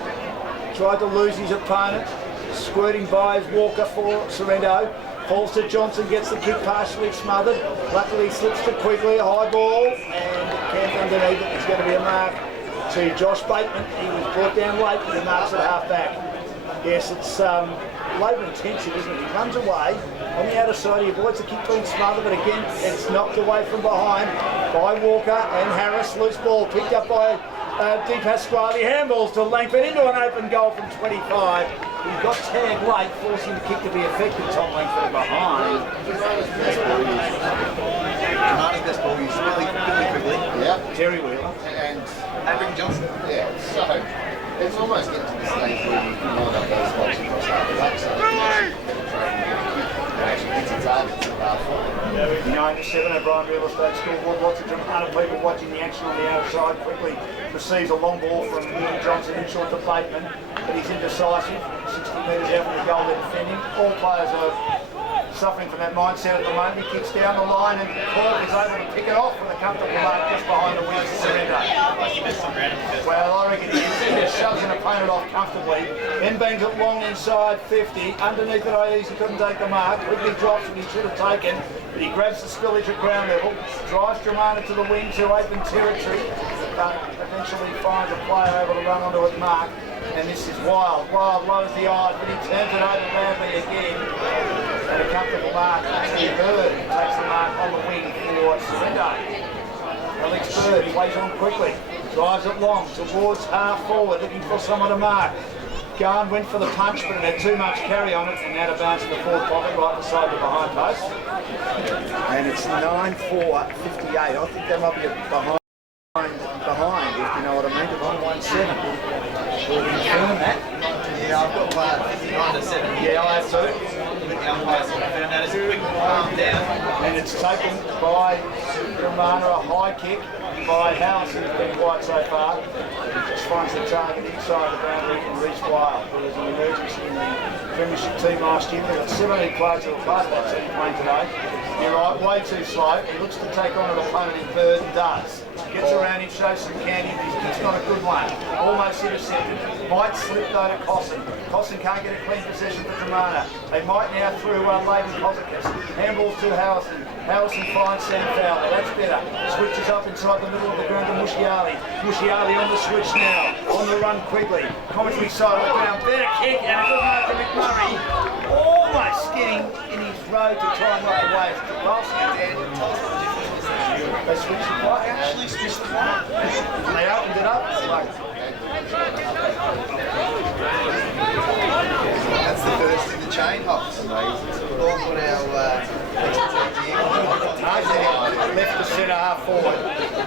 tried to lose his opponent, squirting by as Walker for Sorrento. Falls to Johnson, gets the kick partially smothered. Luckily slips to Quigley, a high ball, and camped underneath it. It's going to be a mark to Josh Bateman. He was brought down late, and he marks at half back. Yes, it's labour intensive, isn't it? He runs away on the outer side. He avoids the kick being smothered, but again, it's knocked away from behind by Walker and Harris. Loose ball picked up by Di Pasquale. Handballs to Langford into an open goal from 25. He got tagged late, forcing the kick to be effective. Tom Langford behind. DROMANA's best ball use, Billy Quigley. Yeah. Terry Wheeler. And Rick Johnson. yeah, so it's almost getting to the stage where you can line up those spots across half the back, so it actually hits its targets at half forward. 97 O'Brien Real Estate Scoreboard. Lots of DROMANA people watching the action on the outside. Quickly receives a long ball from William Johnson in short to Bateman, but he's indecisive. 60 metres out from the goal they're defending. All players are suffering from that mindset at the moment. He kicks down the line and Cork is able to pick it off with a comfortable mark just behind the wings of Sorrento. Well, I reckon he just shoves an opponent off comfortably. Then bangs it long inside 50. Underneath it, he couldn't take the mark. Quickly drops what he should have taken. But he grabs the spillage at ground level, drives DROMANA to the wing to open territory, but eventually finds a player able to run onto it mark. And this is Wild. Wild lowers the eyes, but he turns it over badly again. And a comfortable mark. Actually, Bird takes the mark on the wing for Sorrento. Alex Bird plays on quickly, drives it long towards half forward, looking for someone to mark. Garn went for the punch, but it had too much carry on it, and now to bounce to the forward pocket right beside the behind post. And it's 9-4-58. I think that might be a behind, if you know what I mean. Behind 1-7. Will we confirm that? Yeah, I've got 59-7. Yeah, I have too. The umpires confirm that as a quick palm down. And it's taken by DROMANA, a high kick by House, who's been quiet so far. He just finds the target inside the boundary and reach Wild. There was an emergency in the Premiership team last year. They've got 17 players who are part of that team playing today. You're right, way too slow. He looks to take on an opponent in Bird and does. Gets around him, shows some candy, but it's not a good one. Almost intercepted. Might slip though to Cosson. Cosson can't get a clean possession for DROMANA. They might now through Leighton Kozakas. Handballs to Harrison. Harrison finds Sam Fowler. That's better. Switches up inside the middle of the ground to Mushiali. Mushiali on the switch now. On the run quickly. Commentary side of the ground. Better kick and a good mark to McMurray. Almost getting in his road to try and knock away. They switched the play, actually switched the play. They opened it up. That's the first in the chain, Hops. We've all got our Left to centre half forward.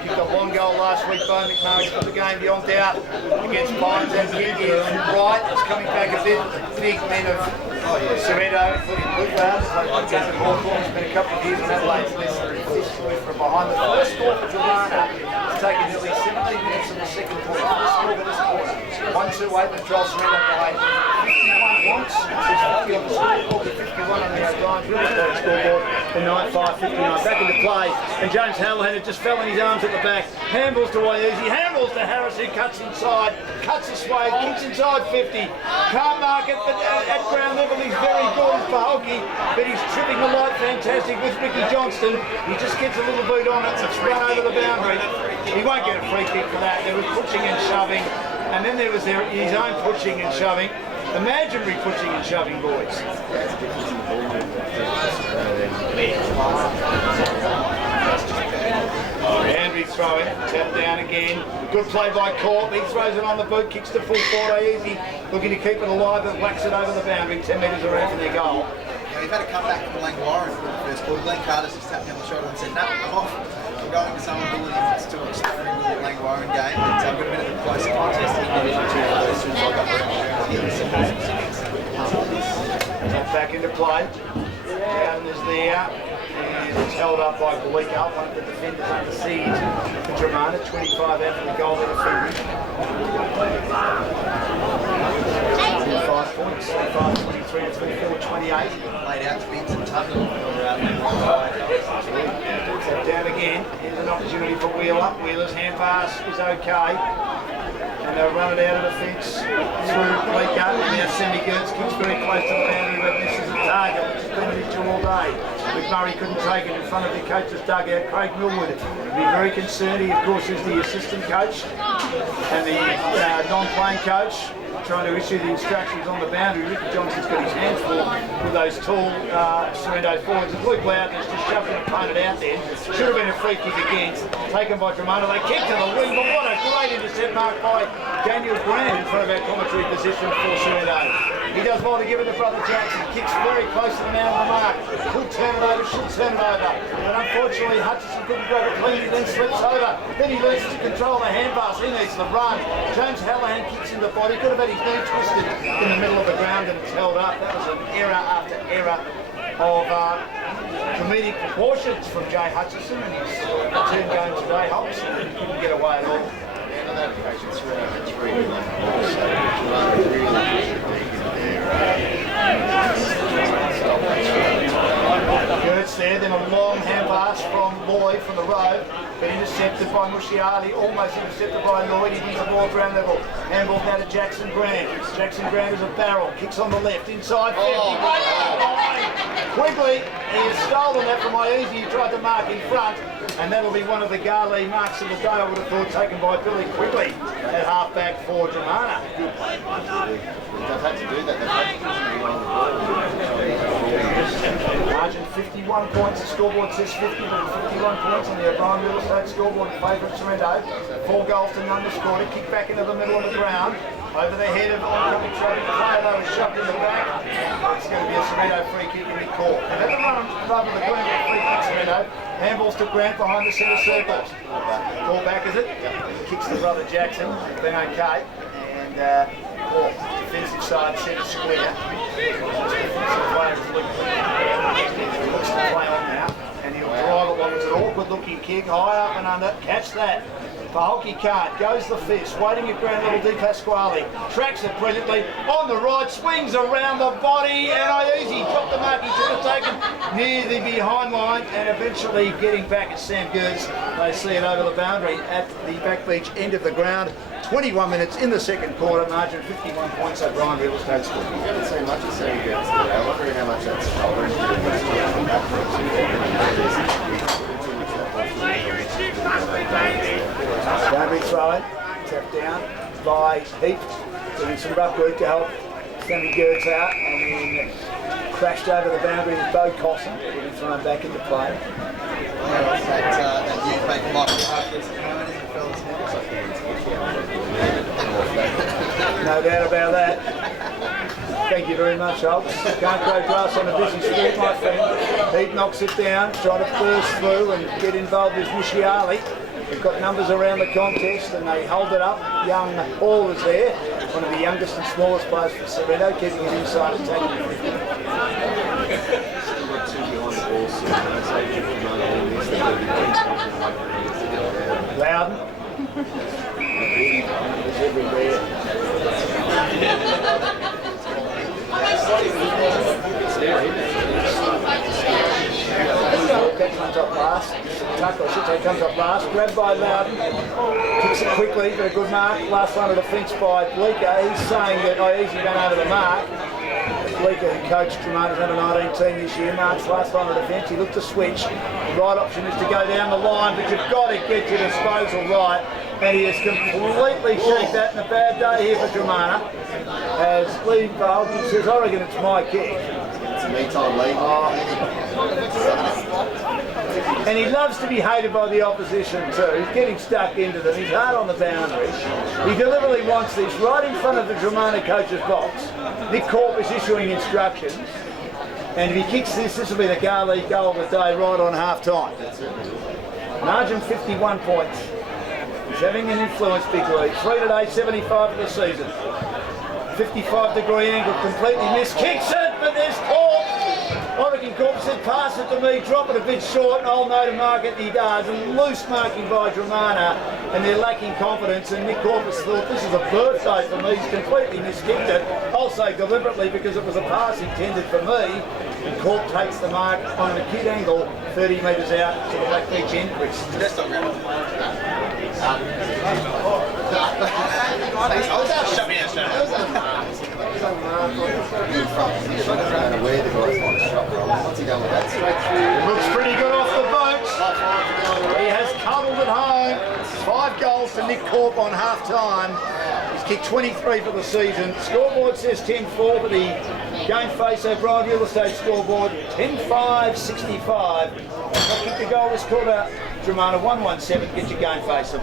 Kicked a long goal last week by McMurray. Put the game beyond doubt against Pines. That kick is right. It's coming back a bit. Big men of Sorrento, including Luke Barnes. It's been a couple of years in Adelaide. This from behind the first score for DROMANA. It's taken nearly 17 minutes in the second quarter. First score for this quarter. 1-2-8 and Joel Sorrento behind 51 points. 50 on the scoreboard, 51 on the O'Brien's really good scoreboard. And 9-5-59 back into play. And James Hallahan just fell in his arms at the back. Handballs to Waiuzi. Handballs to Harris, who cuts inside, cuts a sway, kicks inside 50. Can't mark it, but at ground level he's very good as Paholke, but he's tripping the light fantastic with Ricky Johnston. He just gets a little boot on it, it's run over the boundary. He won't get a free kick for that. There was pushing and shoving, and then there was his own pushing and shoving. Imaginary pushing and shoving, boys. Andrew throwing, tap down again. Good play by Corp. He throws it on the boot, kicks to full forward. Easy, looking to keep it alive, but whacks it over the boundary. 10 metres away from their goal. Yeah, we've had a comeback from Lang Warren for the first quarter. Glenn Carter's just tapped me on the shoulder and said, "No, I'm off. I'm going to some ability to a starting with the Lang Warren game." And so I've got a bit of a closer contest in Division 2 for those since I got Back into play. Down is there. And it's held up by Galika, one of the defenders under siege for DROMANA, 25 out from the goal to defenders. 5 points, 25-23 to 24-28. laid out to Vincent Tuttle. Down again, here's an opportunity for Wheeler. Wheeler's hand pass is okay. And they'll run it out of the fence through Galika. And now Sammy Gertz kicks very close to the boundary, but this is a target, which has been an issue all day. McMurray couldn't take it in front of the coach's dugout. Craig Millwood would be very concerned. He, of course, is the assistant coach and the non-playing coach, trying to issue the instructions on the boundary. Ricky Johnson's got his hands full with those tall Sorrento forwards. And Luke Loudon's just shoved an opponent out there. Should have been a free kick against, taken by DROMANA. They kicked to the wing, but what a great intercept mark by Daniel Grant in front of our commentary position for Sorrento. He does well to give it to Brother Jackson. Kicks very close to the man on the mark. Could turn it over, should turn it over. But unfortunately, Hutchison couldn't grab it clean. He then slips over. Then he learns to control the hand pass. He needs the run. James Hallahan kicks in the body. Could have had his knee twisted in the middle of the ground and it's held up. That was an error after error of comedic proportions from Jay Hutchison and his return game today. Hops couldn't get away at all. And on that occasion, it's really good. So, really efforts there, then a long hand pass from Lloyd from the road, but intercepted by Musciali, almost intercepted by Lloyd. He wins the ball at ground level. Handball now to Jackson Grant. Jackson Grant is a barrel, kicks on the left, inside 50. Quigley, he has stolen that from Iesi. He tried to mark in front, and that'll be one of the Garley marks of the day, I would have thought, taken by Billy Quigley at half-back for Dromana. They've had to do that. They've had to do on the ball. Margin 51 points. The scoreboard says 50, but 51 points on the O'Brien Real Estate scoreboard in favour of Sorrento. 4 goals to none to score. A kick back into the middle of the ground. Over the head of oncoming trading player, though, is shoved in the back. It's going to be a Sorrento free kick in mid-court. They've had the run above the green with free kick, Sorrento. Handballs to Grant behind the centre circles. Ball back, is it? Kicks to brother Jackson. Been okay. And defensive side centre square. Defensive player is looks to play on now. And he'll drive it long. It's an awkward looking kick. High up and under. Catch that. Paholke can't. Goes the fist. Waiting at ground level. Di Pasquale tracks it brilliantly. On the right. Swings around the body. And Iesi dropped the mark. He should have taken near the behind line. And eventually getting back at Sam Gertz. They see it over the boundary at the back beach end of the ground. 21 minutes in the second quarter. Margin 51 points. O'Brien Real Estate score. You haven't seen much of Sam Gertz today. I wonder how much that's shoulder. Boundary throw, tapped down by Heap, doing some rough work to help Sammy Gertz out, and then crashed over the boundary with Bo Cosson, getting thrown back into play. That youth mate Michael Harkins, No doubt about that. Thank you very much, Hobbs. Can't grow grass on a busy street, my friend. Heap knocks it down, trying to burst through and get involved with Musciali. They've got numbers around the contest and they hold it up. Young Hall is there, one of the youngest and smallest players for Sorrento, keeping it inside and taking it. Still got 2 behind the ball, so Loudon. He's everywhere. That comes up last. Tucker, I should say, comes up last. Grabbed by Loudon. Kicks it quickly, but a good mark. Last line of defence by Bleeker. He's saying that Iesi ran over the mark. Bleeker, who coached Dromana's under-19 team this year, marks last line of defence. He looked to switch. The right option is to go down the line, but you've got to get your disposal right. And he has completely shanked that, in a bad day here for Dromana. As Lee Paholke says, I reckon it's my kick. it's me time lead. And he loves to be hated by the opposition too. He's getting stuck into them. He's hard on the boundary. He deliberately wants this right in front of the Dromana coach's box. Nick Corp is issuing instructions. And if he kicks this, this will be the Garley goal of the day right on half-time. Margin 51 points. He's having an influence, big lead. 3 today, 75 for the season. 55-degree angle, completely missed. Kicks it, but there's Corp. I reckon Corp said, pass it to me, drop it a bit short, and I'll know to mark it, and he does. And loose marking by Dromana, and they're lacking confidence. And Nick Corp has thought, this is a birthday for me. He's completely miskicked it. I'll say deliberately because it was a pass intended for me. And Corp takes the mark on an acute angle, 30 metres out to the Black Beach end, Chris. That's not real. Shut me down, shut Where the guy's on the shot from. What's he done with that? Straight through. Looks pretty good off the boat. He has cuddled at home. 5 goals to Nick Corp on half-time. He's kicked 23 for the season. Scoreboard says 10-4 for the game face O'Brien Real Estate scoreboard. 10-5, 65. Not kicked the goal this quarter. Dromana 1-1-7. Get your game face them.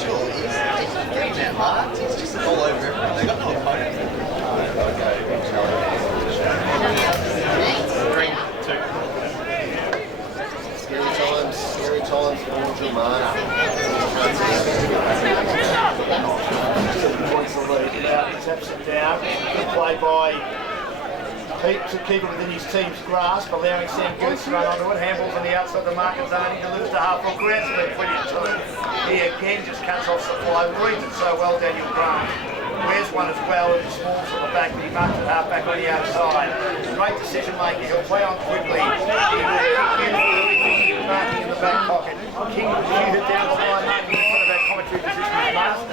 Sure, he's getting marked. He's just all over everything. They got no opponent. 3-2. Scary times for Dromana. Points the lead. Now taps it down. Play by Pete to keep it within his team's grasp, allowing Sam Gertz to run onto it. Handballs on the outside of the market zone. He delivers to half-full. Grant's been brilliant too. He again just cuts off the flow. Reads it so well, Daniel Grant. Where's one as well, and Smalls on the back, but he marks it half back on the outside. Great decision making, he'll play on quickly. He will kick beautifully, marking in the back pocket. King will shoot it down the line, marking in front of that commentary position as must.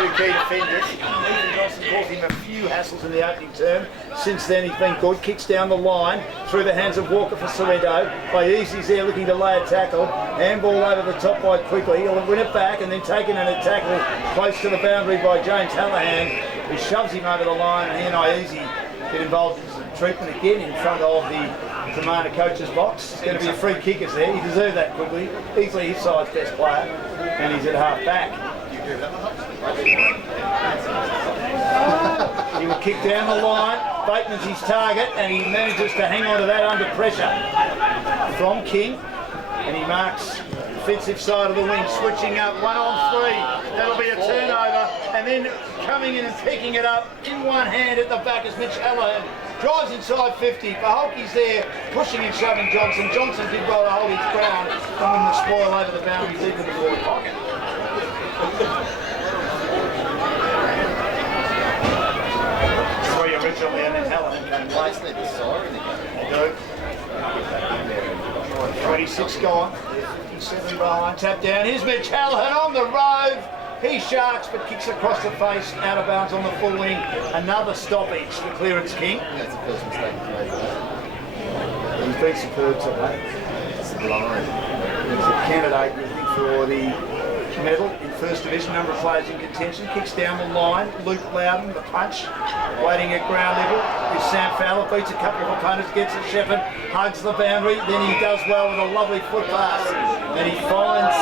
Two key defenders. Ethan Johnson caused him a few hassles in the opening term. Since then he's been good. Kicks down the line through the hands of Walker for Sorrento. By Easy's there looking to lay a tackle. Handball over the top by Quickly. He'll win it back and then taken in a tackle close to the boundary by James Hallahan, who shoves him over the line, and he and Easy get involved in some treatment again in front of the DROMANA coach's box. It's going to be a free kickers there. He deserved that Quickly. Easily his side's best player, and he's at half back. He will kick down the line. Bateman's his target, and he manages to hang on to that under pressure from King, and he marks defensive side of the wing, switching up 1 on 3. That'll be a turnover, and then coming in and picking it up in one hand at the back is Mitch Hallahan. Drives inside 50. Paholke's there pushing and shoving Johnson. Johnson did well to hold his ground and win the spoil over the boundaries into the forward pocket. Three originally, and then Hallahan came late. They need the siren again. They do. 26 gone. 57 behind. Tap down. Here's Mitch Hallahan on the road. He sharks but kicks across the face, out of bounds on the full wing. Another stoppage for Clearance King. That's the first mistake he's made today. He's been superb today. It's the line. He's a candidate, we think, for the medal in First Division. Number of players in contention. Kicks down the line. Luke Loudon, the punch, waiting at ground level. Is Sam Fowler, beats a couple of opponents, gets it Shepherd, hugs the boundary. Then he does well with a lovely foot pass, and he finds,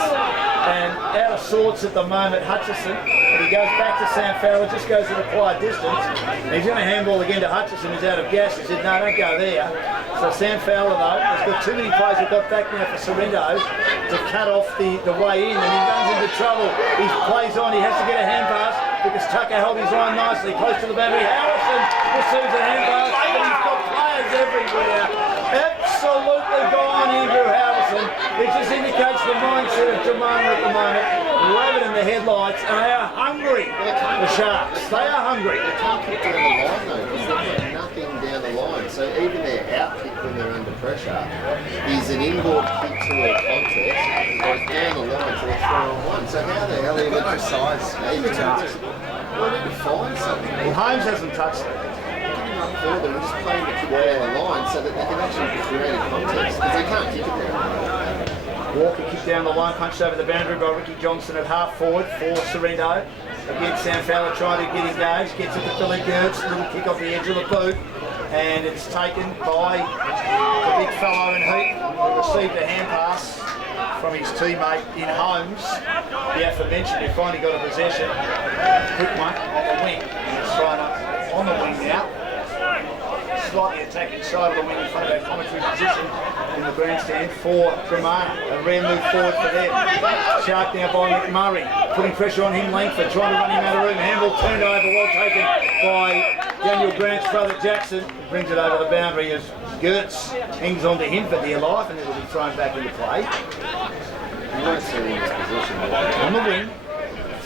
and out of sorts at the moment, Hutchison, and he goes back to Sam Fowler, just goes at a quiet distance. And he's going to handball again to Hutchison, who's out of gas. He said, no, don't go there. So Sam Fowler, though, has got too many players who've got back now for Sorrento to cut off the way in, and he runs into trouble. He plays on, he has to get a hand pass because Tucker held his line nicely close to the boundary. Harrison receives a hand pass, but he's got players everywhere. Absolutely gone, Andrew Harrison. It just indicates the mindset of DROMANA at the moment. Rabbit in the headlights, and they are hungry. The Sharks, they are hungry. They can't kick down the line though, because they've got nothing down the line. So even their out kick when they're under pressure is an inboard kick to a contest, goes down the line to a 3-on-1. So how the hell are you going to size? Even well, they need to find something. Well, Holmes hasn't touched it. Getting up further and just playing the kick down the line so that they can actually create a contest, because they can't kick it there. Walker kicked down the line, punched over the boundary by Ricky Johnson at half forward for Sorrento. Again, Sam Fowler trying to get engaged, gets it to Billy Gertz, little kick off the edge of the boot, and it's taken by the big fellow in heat, who received a hand pass from his teammate in Holmes, the aforementioned, who finally got a possession. Quick one on the wing, and it's thrown up on the wing now. Slightly attacking side of the wing in front of our commentary position in the grandstand for DROMANA. A rare move forward for them. Shark now by McMurray, putting pressure on him, Langford, trying to run him out of room. Handball turned over, well taken by Daniel Grant's brother Jackson. Brings it over the boundary as Gertz hangs on to him for dear life, and it will be thrown back into play. You won't see him in this position. On the wing.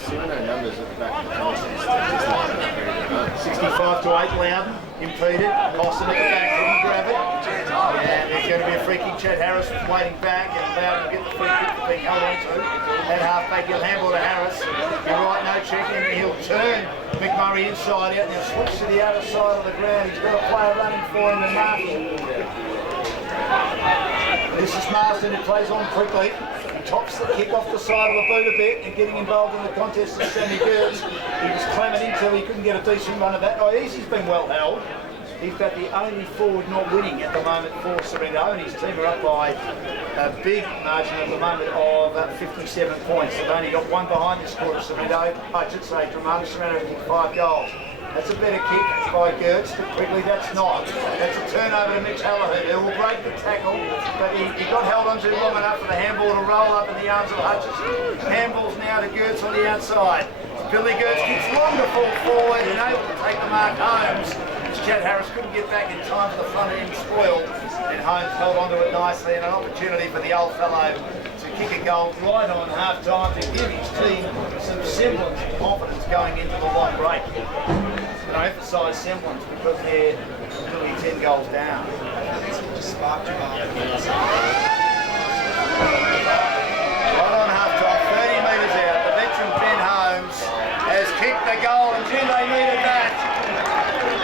Sorrento numbers at the back of the contest just like that. 65 to 8, Loudon impeded. Boston at the back, didn't grab it. And there's going to be a free kick. Chad Harris waiting back, and Loudon will get the free kick for being held on to. At half back, he'll handball to Harris. You're right, no checking. He'll turn McMurray inside out. Now switch to the other side of the ground. He's got a player running for him and marking. This is Marsden, who plays on quickly. Tops the kick off the side of the boot a bit and getting involved in the contest is Sammy Gertz. He was clamming until he couldn't get a decent run of that. Oh, Easy's been well held. He's got the only forward not winning at the moment for Sorrento, and his team are up by a big margin at the moment of 57 points. They've only got one behind the score of Sorrento. I should say DROMANA. Sorrento kicked 5 goals. That's a better kick by Gertz, but quickly that's not. That's a turnover to Mitch Hallahan, who will break the tackle, but he got held onto long enough for the handball to roll up in the arms of Hutchison. Handballs now to Gertz on the outside. Billy Gertz kicks long to fall forward and able to take the mark Holmes. Chad Harris couldn't get back in time for the front end spoil, and Holmes held onto it nicely, and an opportunity for the old fellow to kick a goal right on half-time to give his team some semblance of confidence going into the long break. And I emphasise semblance because they're nearly 10 goals down. Just sparked your arm. Right on half-time, 30 metres out. The veteran Ben Holmes has kicked the goal, and Jim, they needed that.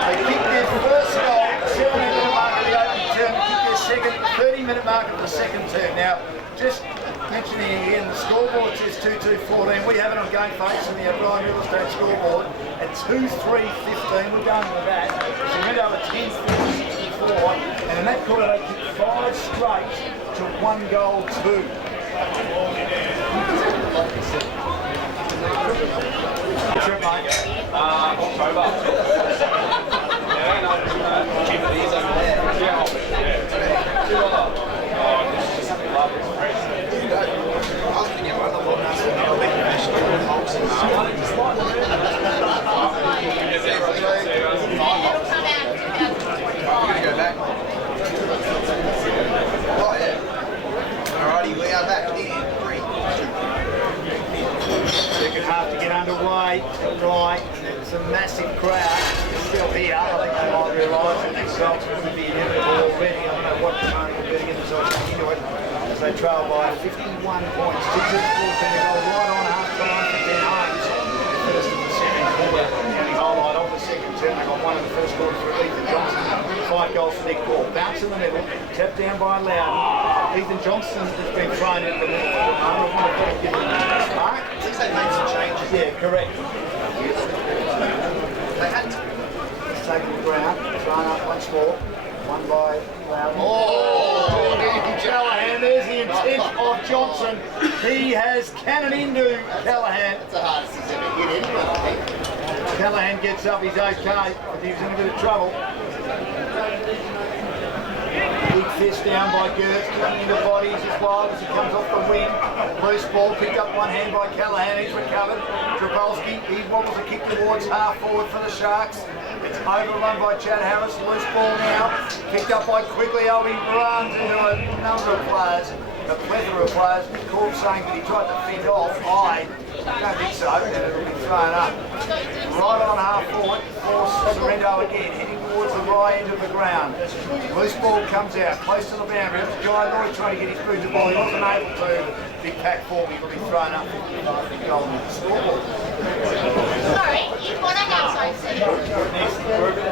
They kicked their first goal, 70-minute mark of the opening term, they kicked their second, 30-minute mark of the second term. Now, just mentioning again, the scoreboard says 2-2-14. We have it on game face in the O'Brien Real Estate scoreboard at 2-3-15. We're going with that. So we went over 10-4, and in that quarter they kicked 5 straight to 1 goal 2. Trip, mate. October. Keep it easy over there. Yeah. I was thinking about the one that's in the big national homes and we're going to go back. Oh, yeah. Alrighty, we are back in 3, 2. Second half to get underway. Right, it's a massive crowd. It's still here. I think they might realise that the results will be inevitable already. I don't know what the money will be to get themselves into it. As they trail by 51 points. 2-2-14 goal right on half-time for Ben Holmes. First of the second quarter. The only highlight of the second term, they got one in the first quarter for Ethan Johnson. 5 goals for Nick Ball. Bounce in the middle, tapped down by Loudon. Ethan Johnson has been thrown into the middle for Romana. I want to give him a spark. I think they made some changes. Yeah, correct. They had to. He's taken the ground, thrown up once more. One by Loudon. Oh, Callahan, there's the intent of Johnson. He has cannoned into Callahan. that's the hardest he's ever hit anyone, I think. Callahan gets up, he's okay, but he was in a bit of trouble. Big fist down by Gertz, coming into bodies as well as he comes off the wing. Loose ball picked up one hand by Callahan, he's recovered. Trabulski, he wobbles a kick towards half forward for the Sharks. It's overrun by Chad Harris, loose ball now. Picked up by Quiglio, he runs into a number of players, a plethora of players. Corp saying that he tried to fend off. I don't think so, and it'll be thrown up. Right on half forward for Sorrento again, heading towards the right end of the ground. Loose ball comes out, close to the boundary. It's Guy Lloyd trying to get his boot to ball. He wasn't able to. Big pack for me, will be thrown up. Goal on the scoreboard. Sorry, you want to go so soon? I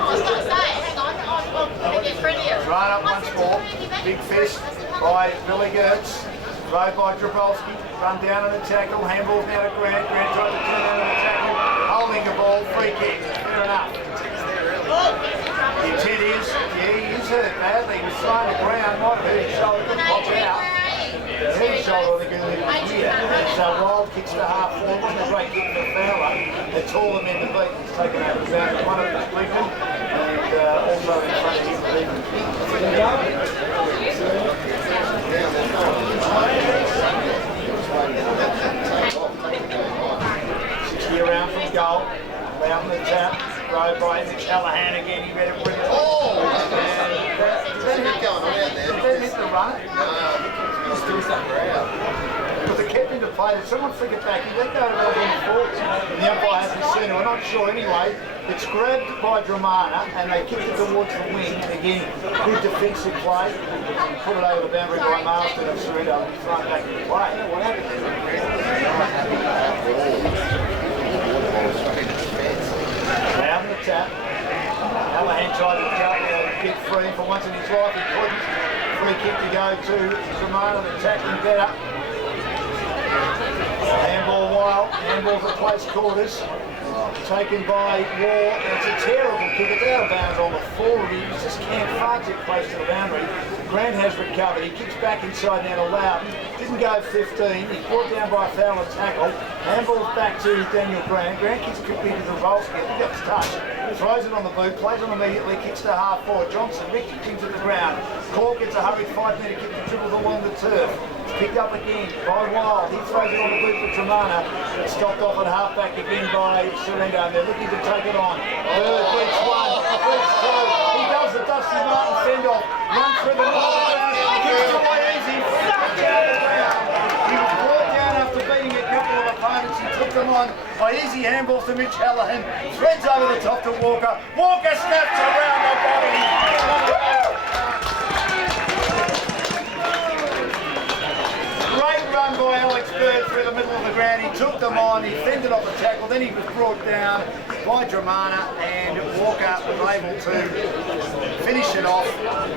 was going to say, hang on, I'll get friendlier. Thrown up once more. Big fist by Billy Gertz. Throw by Drabulski. Run down on the tackle. Handball now to Grant. Grant tried to turn out on the tackle. Holding the ball. Free kick. Fair enough. The intent is, yeah, he is hurt badly. He was thrown to the ground. Might hurt his shoulder. Couldn't pop out. Hurt his shoulder on the good here. So Wild kicks to half forward. Wasn't a great kick for Fowler. The taller men to beat. He's taken over the boundary. One of them Lincoln. And also in front of him, Stephen. 60 around from goal. Loudon the tap. Throw by Callahan again. He better bring it. Oh! There's a bit going on out there. Did they hit the run? He's still stuck around. But they kept into play. Did someone flick it back? He let go to the forwards. And the umpire hasn't seen it. We're not sure anyway. It's grabbed by DROMANA and they kicked it towards the wing. Again, good defensive play. Put it over the boundary by Marston and Sorrento and thrown back into play. What happened? Loudon the tap. Callahan tried to get free for once in his life. He couldn't. Free kick to go to DROMANA, the tackling better. Handball Wild. Handball for close quarters. Taken by War. It's a terrible kick. It's out of bounds on the 40. He just can't far too close to the boundary. Grant has recovered. He kicks back inside now to Loudon. Didn't go 15. He's brought down by a foul and tackle. Handball's back to Daniel Grant. Grant kicks quickly to Drabulski. I think that's touch. Throws it on the boot. Plays on immediately. Kicks to half forward. Johnson. Ricky kicks at the ground. Cork gets a hurried 5-metre kick that dribbles along the turf. Picked up again by Wild. He throws it on the boot for DROMANA. Stopped off at half-back again by Sorrento. They're looking to take it on. Bird beats one, beats two. He does the Dusty Martin fend-off. Runs through the middle of the ground. Kicks away easy. Stuck down the ground. He one. By easy handballs to Mitch Hallahan. Threads over the top to Walker. Walker snaps around the body. Great run by Alex Bird through the middle of the ground. He took them on, he fended off the tackle, then he was brought down by DROMANA, and Walker was able to finish it off,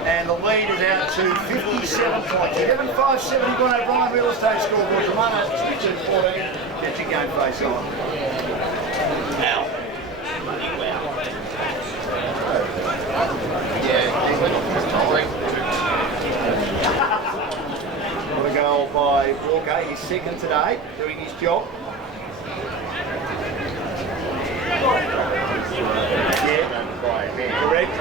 and the lead is out to 57 points. 11-5-71 O'Brien Real Estate scoreboard. DROMANA 2-14. Get your game face on. Ow. What a goal by Walker. He's second today, doing his job. Correct.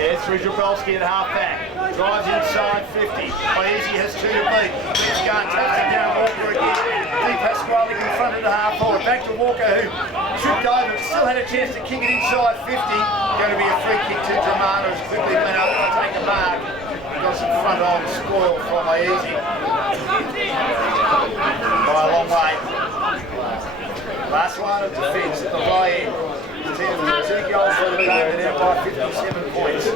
Yeah, through Jabrowski at half back. Drives inside 50. Easy has 2 to beat. It's going taps it down Walker again. Di Pasquale confronted the half forward. Back to Walker, who tripped over, still had a chance to kick it inside 50. Going to be a free kick to DROMANA as quickly went up to take a mark. Got some front on spoil from Easy. By a long way. Last line of defence at the high end. 2 goals for the game, and out by 57 points.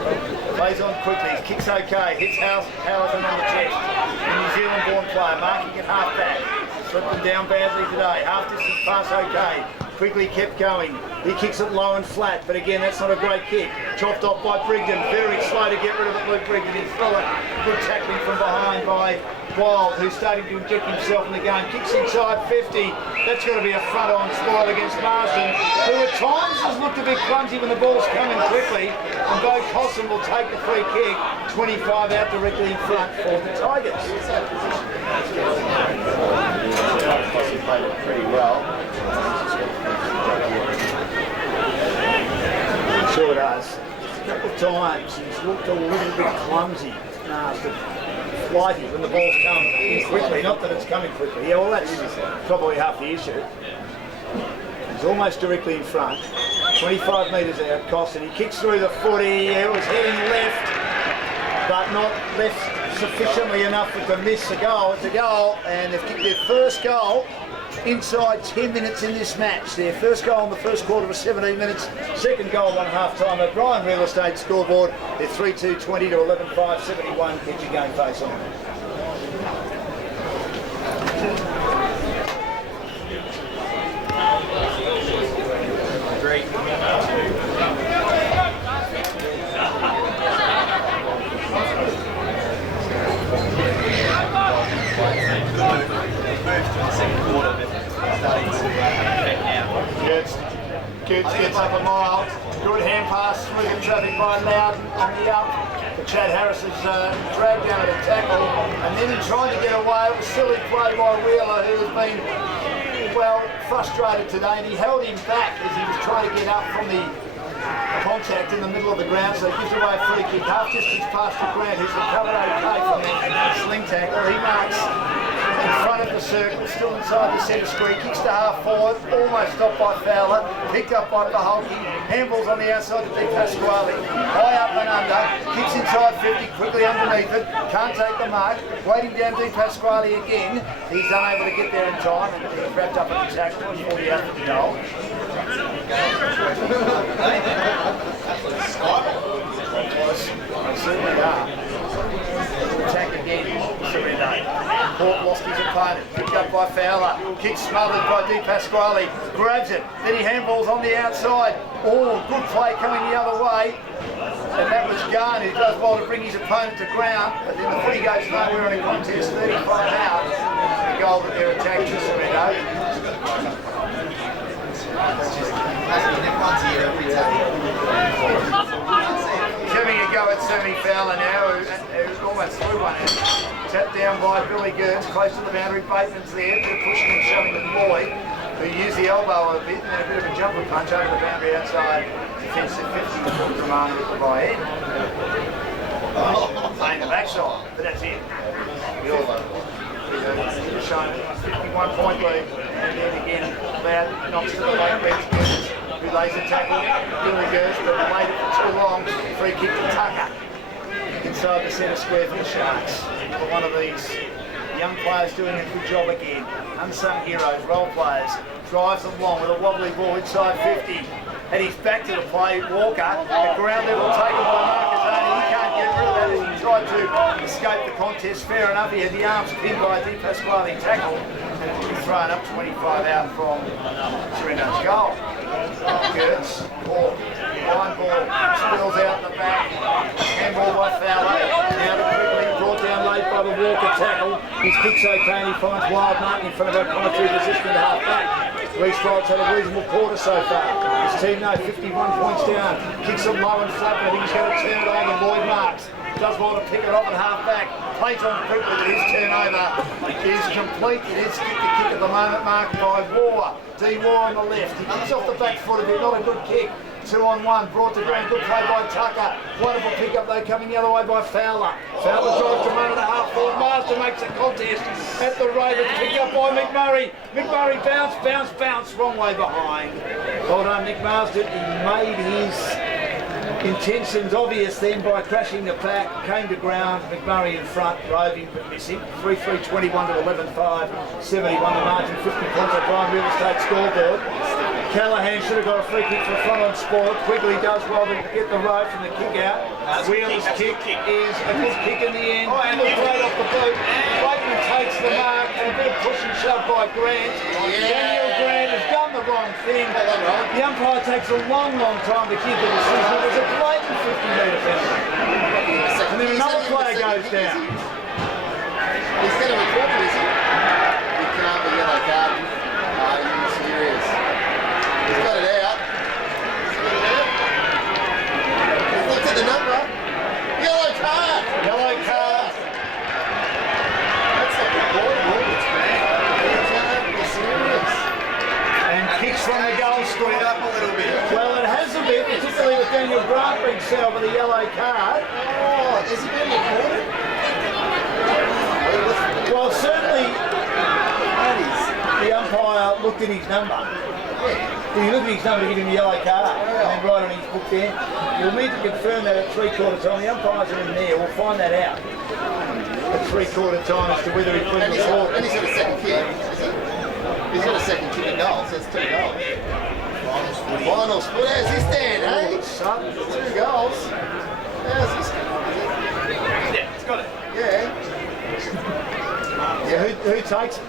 Plays on quickly, his kick's okay, hits Howison on the chest. A New Zealand born player, marking at half back. Slipped them down badly today, half distance pass okay. Quickly kept going. He kicks it low and flat, but again, that's not a great kick. Chopped off by Brigden, very slow to get rid of it, Luke Brigden. He's through it. Good tackling from behind by Wild, who's starting to inject himself in the game. Kicks inside 50. That's got to be a front-on spoil against Marsden, who at times has looked a bit clumsy when the ball's coming quickly. And Bo Cosson will take the free kick. 25 out directly in front for the Tigers. Cosson played it pretty well. Sure does. A couple of times he's looked a little bit clumsy. Flighty when the ball's come in quickly. Not that it's coming quickly. Yeah, well, that's probably half the issue. He's almost directly in front. 25 metres out, Cosson. He kicks through the footy. It was heading left, but not left sufficiently enough to miss a goal. It's a goal, and they've kicked their first goal inside 10 minutes in this match. Their first goal in the first quarter was 17 minutes. Second goal on half time. O'Brien Real Estate scoreboard. They're 3-2-20 to 11-5-71. Get your game face on. Great. Coots gets up a mile. Good hand pass, smooth traffic by Loudon on the up. But Chad Harris has dragged down at a tackle, and then he tried to get away. It was silly play by Wheeler, who has been, well, frustrated today, and he held him back as he was trying to get up from the contact in the middle of the ground, so he gives away a free kick. Half distance pass to Grant, who's recovered okay from that sling tackle. He marks in front of the circle, still inside the centre square, kicks to half forward, almost stopped by Fowler, picked up by Paholke, handballs on the outside to Di Pasquale, high up and under, kicks inside 50, quickly underneath it, can't take the mark, waiting down Di Pasquale again, he's unable to get there in time, and he's wrapped up at the tackle, and 40 out for the goal. They certainly are. Attack again, Sorrento. Port lost his opponent, picked up by Fowler, kick smothered by Di Pasquale, grabs it, then he handballs on the outside. Oh, good play coming the other way. And that was Garn, who does well to bring his opponent to ground, but then the footy goes nowhere in a contest, 35 out. The goal that they're attacking to Sorrento. Having a go at Sammy Fowler now, who's almost through one end. Tapped down by Billy Gerns, close to the boundary. Bateman's there, they're pushing and shoving the boy, who used the elbow a bit, and then a bit of a jumper punch over the boundary outside. Defensive 50 for DROMANA at the by end. Playing the backside, but that's it. Shown 51-point lead, and then again, Loud knocks to the late bench, who lays a tackle, Billy Gerns, but laid it for too long. Free kick to Tucker inside the centre square for the Sharks. For one of these young players doing a good job again. Unsung heroes, role players. drives them long with a wobbly ball inside 50. And he's back to the play. Walker, at ground level, taken by Marcus Arney. He can't get rid of that as he tried to escape the contest. Fair enough, he had the arms pinned by Di Pasquale tackle. And it will be thrown up 25 out from Sorrento's goal. Gertz, ball, line ball, spills out in the back. Handball by Fowler. Now to quickly brought down late by the Walker tackle. His kick's okay and he finds Wild Martin in front of our commentary position at half back. Reece Wright's had a reasonable quarter so far. His team now 51 points down. Kicks it low and flat, but I think he's going to turn it on. And Lloyd Marks does well to pick it off at half back. Plays on quickly, but his turnover is complete. It is kick to kick at the moment, marked by Waugh. D. Waugh on the left. He kicks off the back foot a bit, not a good kick. 2-on-1, brought to ground, good play by Tucker. Wonderful pick-up though, coming the other way by Fowler. Fowler drives DROMANA to half forward. Marsden makes a contest at the Ravens, picked up by McMurray. McMurray bounce, wrong way behind. Well done, Nick Marsden. He made his intentions obvious then by crashing the pack. Came to ground, McMurray in front, roving but missing. 3-3-21 to 11-5, 71 the margin, 50 points on Prime Real Estate scoreboard. Callahan should have got a free kick for front on sport. Quigley does well to get the row from the kick out. Wheeler's kick is a good kick in the end. Looked right off the boot. Wakeman takes the mark and a bit of push and shove by Grant. Daniel Grant has done the wrong thing. The umpire takes a long time to give the decision. It was a blatant 50-metre penalty. And then another player goes down. He's going to record it, is he? He can't be yellow card. Are you serious? He's got it out. He's looked at the number. Yellow card! Yellow card. That's not recordable. You can't be serious. And kicks from the goal square. Up a little bit. Well, it has a bit, particularly with Daniel Grant being set with a yellow card. Oh, is he being recorded? Well, certainly the umpire looked at his number. He looked at his number to give him a yellow card and right on his book there. You'll need to confirm that at three-quarter time. The umpires are in there. We'll find that out at three-quarter time as to whether he put And the he's ball. got a second kick, is he? He's got a second kick at goals, that's 2 goals. Final split, how's this stand, eh? 2 goals. How's this stand? Yeah, it's got it. Yeah. Yeah, who takes it?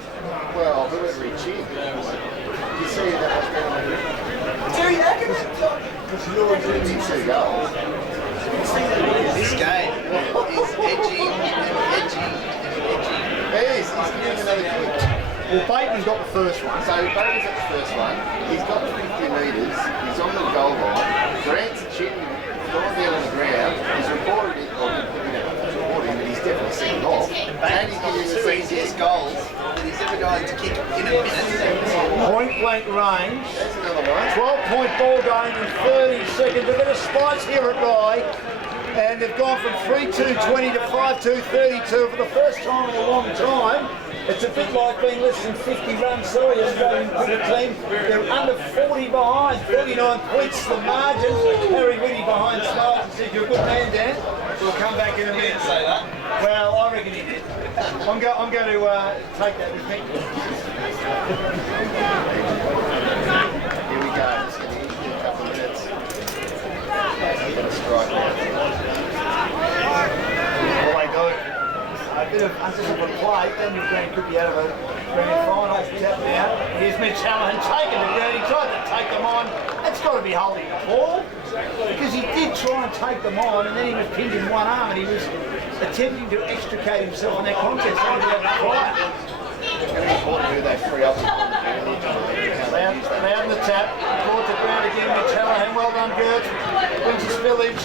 Well, whoever he cheered. You see that much better than 2 goals. This game is edgy and edgy and edgy. He's getting another kick. Well, Bateman got the first one. So Bateman's at the first one. He's got 50 metres. He's on the goal line. Grant's cheating. He's gone down on the ground. He's reported it, but he's definitely seen it off. And he's giving Two easiest goals that he's ever going to kick in a minute. Point blank range. That's another one. 12-point ball game in 30 seconds. A bit of spice here at Rye. And they've gone from 3-2-20 to 5-2-32 for the first time in a long time. It's a bit like being less than 50 runs. Sorry, Australian cricket team. They're under 40 behind. 39 points the margin. Harry Whitty behind Smart and said, "You're a good man, Dan." We'll come back in a minute. Say that. Well, I reckon he did. I'm going to take that with me. Here we go. Just going to eat in a couple of minutes. I'm going to strike now. Well, they do. A bit of undisciplined play. Daniel Green could be out of a grand final. Tap now. Here's Mitch Callahan taking the ground. He tried to take them on. That's got to be holding the ball. Because he did try and take them on, and then he was pinned in one arm, and he was attempting to extricate himself on that contest. It's going to be important who they free up. Loud in the tap. Brought to ground again. Mitch Callahan. Well done, Gertz. Wins his village.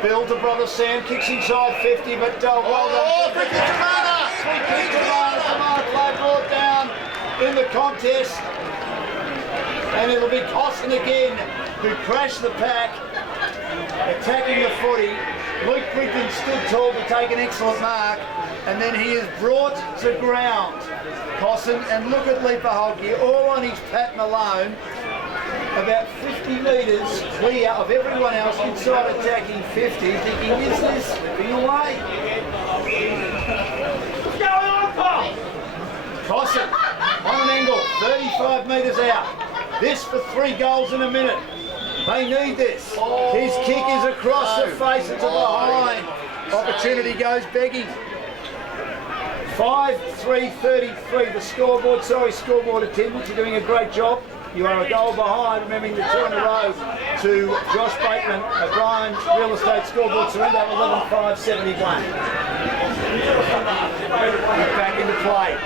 Bill to brother Sam, kicks inside 50, but well done. Oh, free kick to DROMANA! Free kick to DROMANA play brought down in the contest. And it'll be Costin again, who crashed the pack, attacking the footy. Luke Brickton stood tall to take an excellent mark, and then he is brought to ground. Costin, and look at Leaper all on his pattern alone. About 50 metres clear of everyone else inside attacking 50, thinking, is this slipping away? What's going on, Paul? Costin on an angle, 35 metres out. This for 3 goals in a minute. They need this. His kick is across the face, it's a behind. Opportunity goes begging. 5-3-33 the scoreboard. Sorry, scoreboard attendants, you're doing a great job. You are a goal behind, remembering the 2 in a row to Josh Bateman, O'Brien Real Estate scoreboard, Sorrento 11-5-71. Back into play.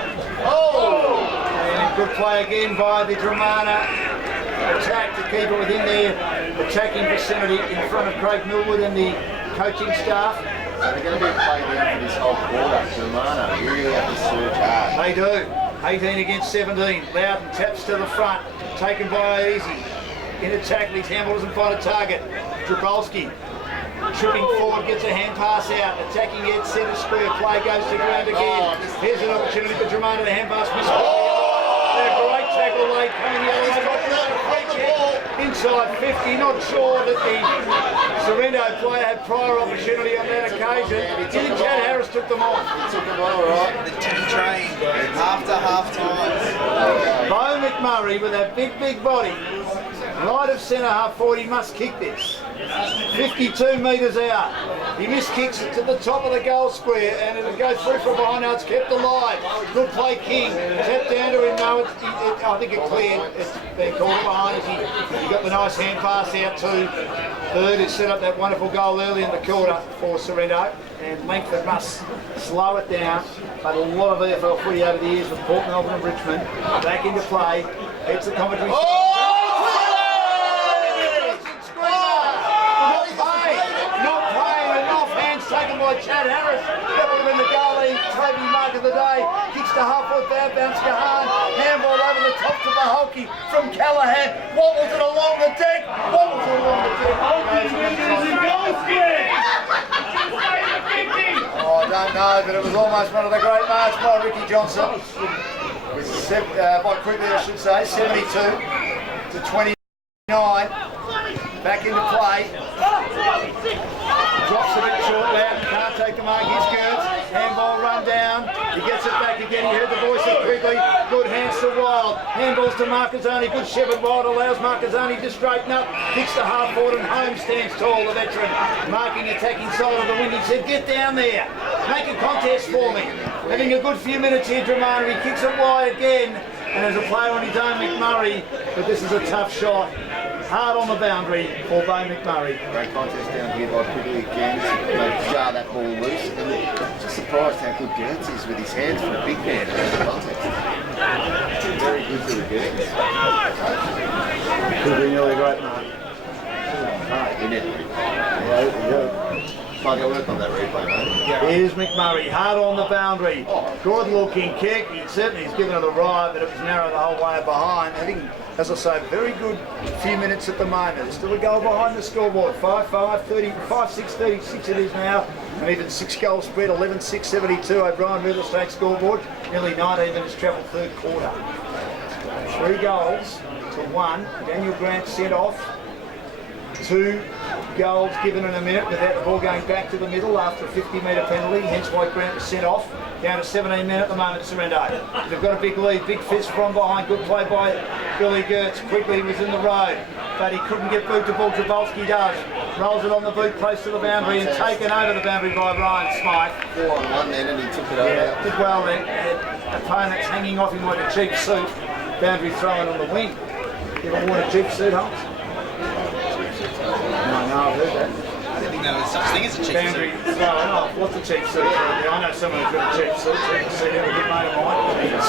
Oh! And good play again by the DROMANA attack to keep it within their attacking vicinity in front of Craig Millwood and the coaching staff. So they're going to be playing out for this whole quarter. DROMANA really have to surge hard. They do. 18 against 17. Loudon taps to the front. Taken by Easy. In attack, his handball doesn't find a target. Drabolski tripping forward, gets a hand pass out. Attacking it, centre square. Play goes to ground again. Here's an opportunity for DROMANA. The hand pass missed. Great tackle late coming the other way. Inside 50. Not sure that the Sorrento player had prior opportunity on that occasion. Do you think Chad Harris took them on? He took them all right. The 10 train after half time. Bo McMurray with that big body, right of centre half forward, he must kick this. 52 metres out. He miskicks it to the top of the goal square and it'll go through from behind. Now it's kept alive. Good play, King. Tap down to him. No, I think it cleared. It's been called behind. He got the nice hand pass out to Bird, who set up that wonderful goal early in the quarter for Sorrento. And Langford must slow it down. But a lot of EFL footy over the years with Port Melbourne and Richmond. Back into play. It's the commentary. Taken by Chad Harris. That would have been the goalie trophy mark of the day. Kicks to half-foot down, bounce Gahan. Handball over the top to Baholke from Callahan. Wobbles it along the deck. Wobbles it along the deck. Oh, I don't know, but it was almost one of the great marks by Ricky Johnson. By quickly, I should say, 72 to 29. Back into play. Drops a bit short, Loudon can't take the mark, his girls. Handball run down, he gets it back again, he heard the voice of Quigley. Good hands to Wild, handballs to Marcazzoni, good Shepherd. Wild allows Marcazzoni to straighten up, kicks to half forward and Holmes stands tall, the veteran. Marking attacking side of the wing, he said, get down there, make a contest for me. Having a good few minutes here, DROMANA, he kicks it wide again. And there's a player on his own, McMurray, but this is a tough shot. Hard on the boundary for Bo McMurray. Great contest down here by Quigley again. They jar that ball loose. And just surprised how good Gertz is with his hands for a big man in the contest. Very good for the Gertz. Could be nearly great, Mark. Might go work on that replay, mate. Here's McMurray, hard on the boundary. Good looking kick. He certainly has given it a ride, but it was narrow the whole way behind. Having, as I say, very good few minutes at the moment. There's still a goal behind the scoreboard. 5-5, 5-6-36 it is now. And even 6 goals spread, 11-6-72. O'Brien Real Estate scoreboard. Nearly 19 minutes travel, third quarter. 3 goals to 1. Daniel Grant sent off. 2 goals given in a minute without the ball going back to the middle after a 50-metre penalty, hence why Grant was sent off. Down to 17 men at the moment, Sorrento. They've got a big lead, big fist from behind, good play by Billy Gertz. Quickly was in the road, but he couldn't get boot to ball. Drabolski does. Rolls it on the boot, close to the boundary and taken over the boundary by Ryan Smythe. 4-on-1 then and he took it over. Yeah, did well then. Opponents hanging off him like a cheap suit. Boundary throwing on the wing. You ever worn a cheap suit, Holmes? No, I've heard that. I didn't think there was such thing as a cheap Boundary throwing off. What's a cheap suit? I know someone who's got a cheap suit. See how a good mate of mine.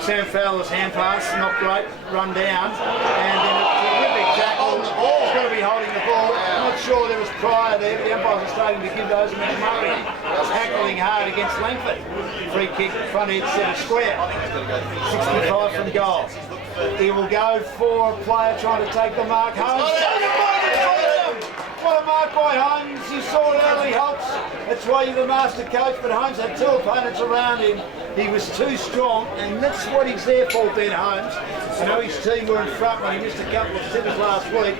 Sam Fowler's hand pass, not great, run down, and then a terrific tackle. He's got to be holding the ball. I'm not sure there was prior there, but the umpires are starting to give those to McMurray. Tackling hard against Langford. Free kick, front edge, centre square. 65 from goal. He will go for a player trying to take the mark home. What a mark by Holmes. You saw it early, Holtz. That's why you're the master coach, but Holmes had 2 opponents around him. He was too strong, and that's what he's there for, Ben Holmes. I know his team were in front when he missed a couple of sitters last week.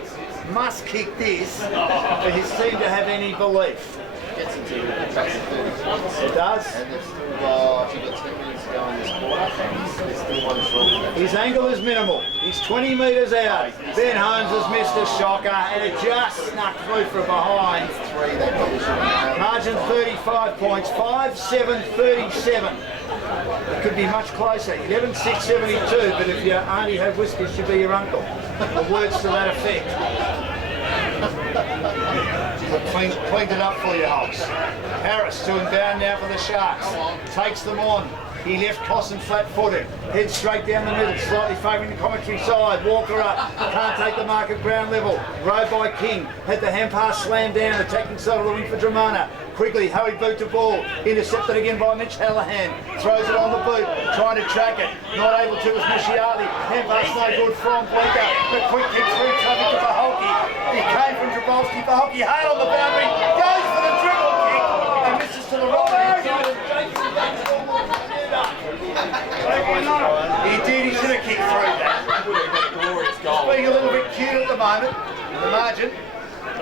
Must kick this for his team to have any belief. Gets into the track of 30 points. It does. And they've still got, you've got 10 minutes to go in this quarter, and there's still one short. His angle is minimal. He's 20 metres out. Ben Holmes has missed a shocker and it just snuck through from behind. Three, they probably shouldn't have. Margin 35 points, 5-7-37. It could be much closer. 11-6-72, but if your auntie had whiskers, she'd be your uncle. The words to that effect. Cleaned it up for you, Holmes. Harris to him down now for the Sharks. Takes them on. He left Cosson flat-footed. Heads straight down the middle, slightly favouring the commentary side. Walker up. Can't take the mark at ground level. Rode by King. Had the hand pass slammed down. Attacking side of the wing for DROMANA. Quigley, hurried boot to ball. Intercepted again by Mitch Hallahan. Throws it on the boot. Trying to track it. Not able to as Mishiali. Hand pass no good from Blinker. The quick kick through traffic to Baholke. He came from Jabolski. Baholke high on the boundary. Goes for the dribble kick. And misses to the right hand side. He did, he should have kicked through that. He's being a little bit cute at the moment. The margin,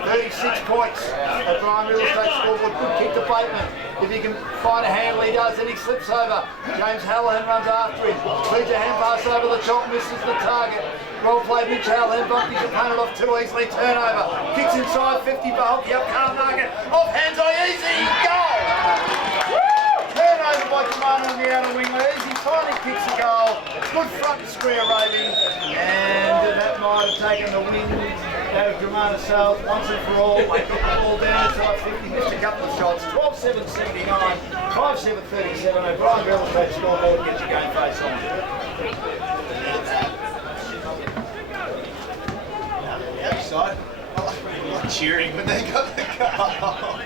36 points. A Brian Real Estate scoreboard, good kick to Bateman. If he can find a handle, he does, then he slips over. James Hallahan runs after him. Feeds a hand pass over the top, misses the target. Well played, Mitch Hallahan, bumped his opponent off too easily, turnover. Kicks inside, 50, Baholke up, can't mark it. Off hands eye, easy, goal! Turnover by DROMANA on the outer wing. Easy, finally kicks a goal. Good front and square raving. And that might have taken the wind out of DROMANA sails once and for all. They got the ball down inside 50, missed a couple of shots. 12-7-79, 5-7-37. O'Brien Real Estate scoreboard gets your game face on. Outside. I'm not cheering when they got the goal.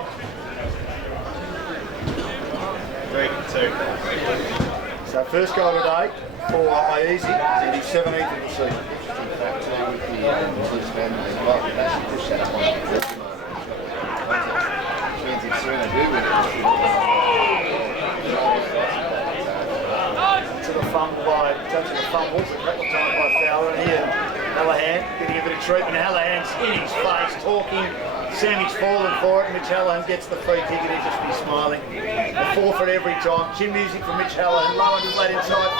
3-2. So first goal today for Iezi, and he's 17th of the season. To the fumble by, touching the fumbles a couple of times by Fowler, and here Hallahan getting a bit of treatment. Hallahan's in his face, talking. Sammy's fallen for it, and Mitch Hallahan gets the free kick and he'll just be smiling. A forfeit every time. Chin music from Mitch Hallahan, low and late inside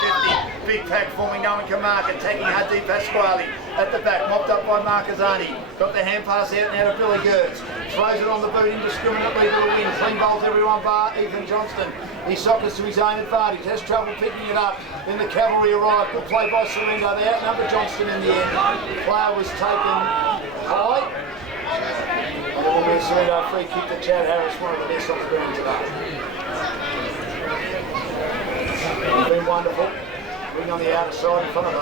50. Big pack forming, no one can mark it. Taking Hadi Pasquale at the back, mopped up by Marcazzani. Got the hand pass out now to Billy Gertz. Throws it on the boot indiscriminately to the wing. Clean bowls everyone bar Ethan Johnston. He sockers to his own advantage, has trouble picking it up. Then the cavalry arrive. Good play by SORRENTO. They outnumber Johnston in the end. Player was taken high. And there will be a SORRENTO free kick to Chad Harris, one of the best on the ground today. It's been wonderful. Ring on the outer side in front of a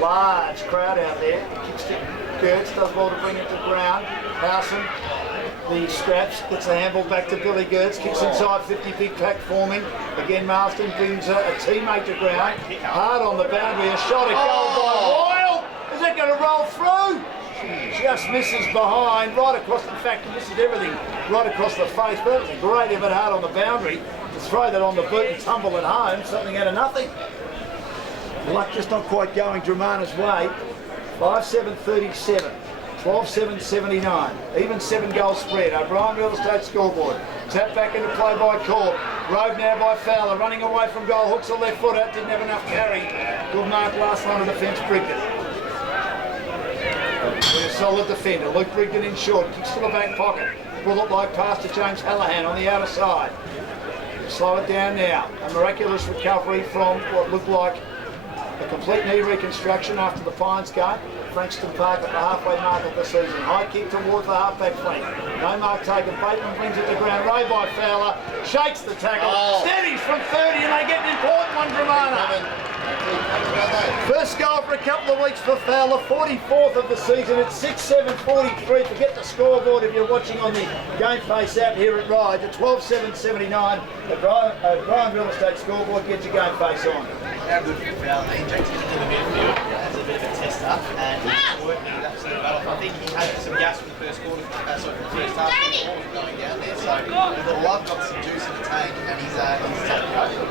large crowd out there. Kicks to Gertz, does well to bring it to ground. Howson, the scraps, gets the handball back to Billy Gertz, kicks inside 50, big pack forming. Again, Marston brings a teammate to ground. Hard on the boundary, a shot, a goal by Wild. Is that going to roll through? Just misses behind, right across, in fact, misses everything, right across the face. But it was a great effort hard on the boundary to throw that on the boot and tumble it home, something out of nothing. Luck just not quite going DROMANA's way. 5-7-37, 12-7-79, even 7 goal spread. O'Brien Real Estate scoreboard. Tap back into play by Corp. Rode now by Fowler, running away from goal, hooks a left footer, didn't have enough carry. Good mark, last line of defence, Brigden. With a solid defender, Luke Brigden in short, kicks to the back pocket. Bullet like pass to James Hallahan on the outer side. Slow it down now. A miraculous recovery from what looked like a complete knee reconstruction after the Pines game. Frankston Park at the halfway mark of the season. High kick towards the halfback flank. No mark taken. Bateman brings it to ground. Ray by Fowler. Shakes the tackle. Steadies from 30 and they get an important one, DROMANA. First goal for a couple of weeks for Fowler. 44th of the season. It's 6-7-43. Forget the scoreboard if you're watching on the Game Face app here at Ride. At 12-7-79. The Brian Real Estate scoreboard gets your Game Face on. How good for Fowler. He jumps into the midfield as a bit of a tester and he's working his absolute battle. I think he had some gas from the first quarter, the first half of the ball was going down there. So the love got some juice in the tank and he's taking over.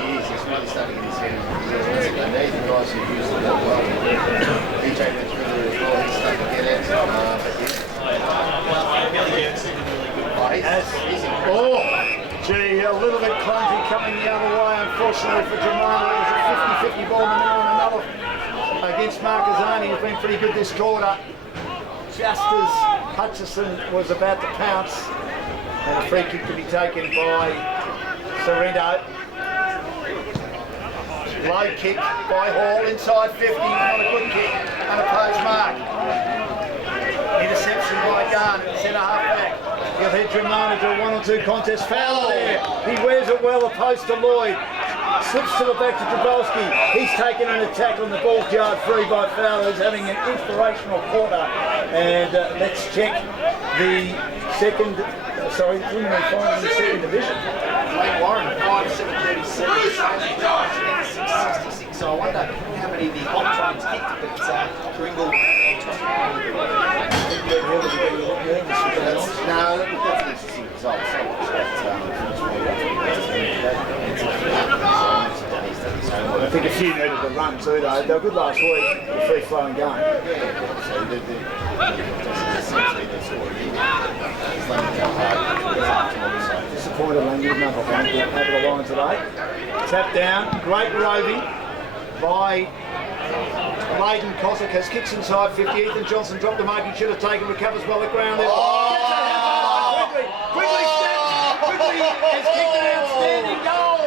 He is, he's really starting to get his head in. These are the guys who use the ball well. DJ went through there as well, he's starting to get it. Well, Billy Gertz is a really good player. He's Gee, a little bit clumsy coming the other way, unfortunately for DROMANA. It was a 50-50 ball in the middle and another against Marcazzani, who's been pretty good this quarter. Just as Hutchison was about to pounce, and a free kick to be taken by Sorrento. Low kick by Hall inside 50, not a good kick, unopposed mark. Interception by Garn, centre half back. He'll head DROMANA to a 1-on-2 contest. Foul there. He wears it well, opposed to Lloyd. Slips to the back to Jabolski. He's taken an attack on the ball yard free by Fowler, who's having an inspirational quarter. And let's check the second, preliminary final in the second division. Wayne Warren, 5-7-36, 6-66. So I wonder how many of the hot trains kicked, but Kringle. No, that's an interesting result. So much I think a few needed to run too though. They were good last week, a free flowing game. Disappointed Langley, another one over the line today. Tap down, great roving by Leighton Kosikas, kicks inside 50. Ethan Johnson dropped the mark, he should have taken, recovers well at ground there. Quickly has kicked an outstanding goal.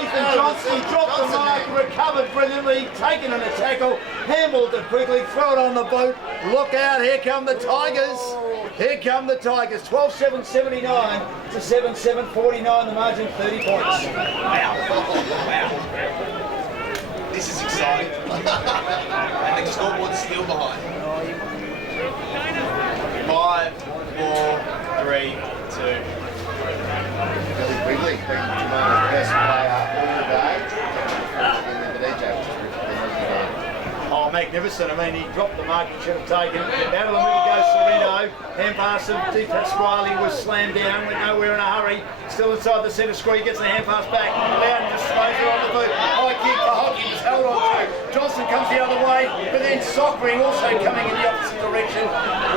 Ethan Johnson dropped the mark, recovered brilliantly, taken in a tackle, handled it quickly, throw it on the boot. Look out, here come the Tigers. Here come the Tigers, 12-7-79 to 7-7-49, the margin 30 points. Wow. This is exciting. And the scoreboard's still behind. 5, 4, 3, 2. Billy Quigley being DROMANA's best player all day. And the DJ was terrific. Oh, magnificent. I mean, he dropped the mark he should have taken. Out of the middle goes Sorrento. Hand pass of Di Pasquale was slammed down, went nowhere in a hurry. Still inside the centre square, gets the hand pass back. Loudon just throws it on the boot. High kick for Hockey, was held on to. Johnson comes the other way, but then Sockring also coming in the opposite direction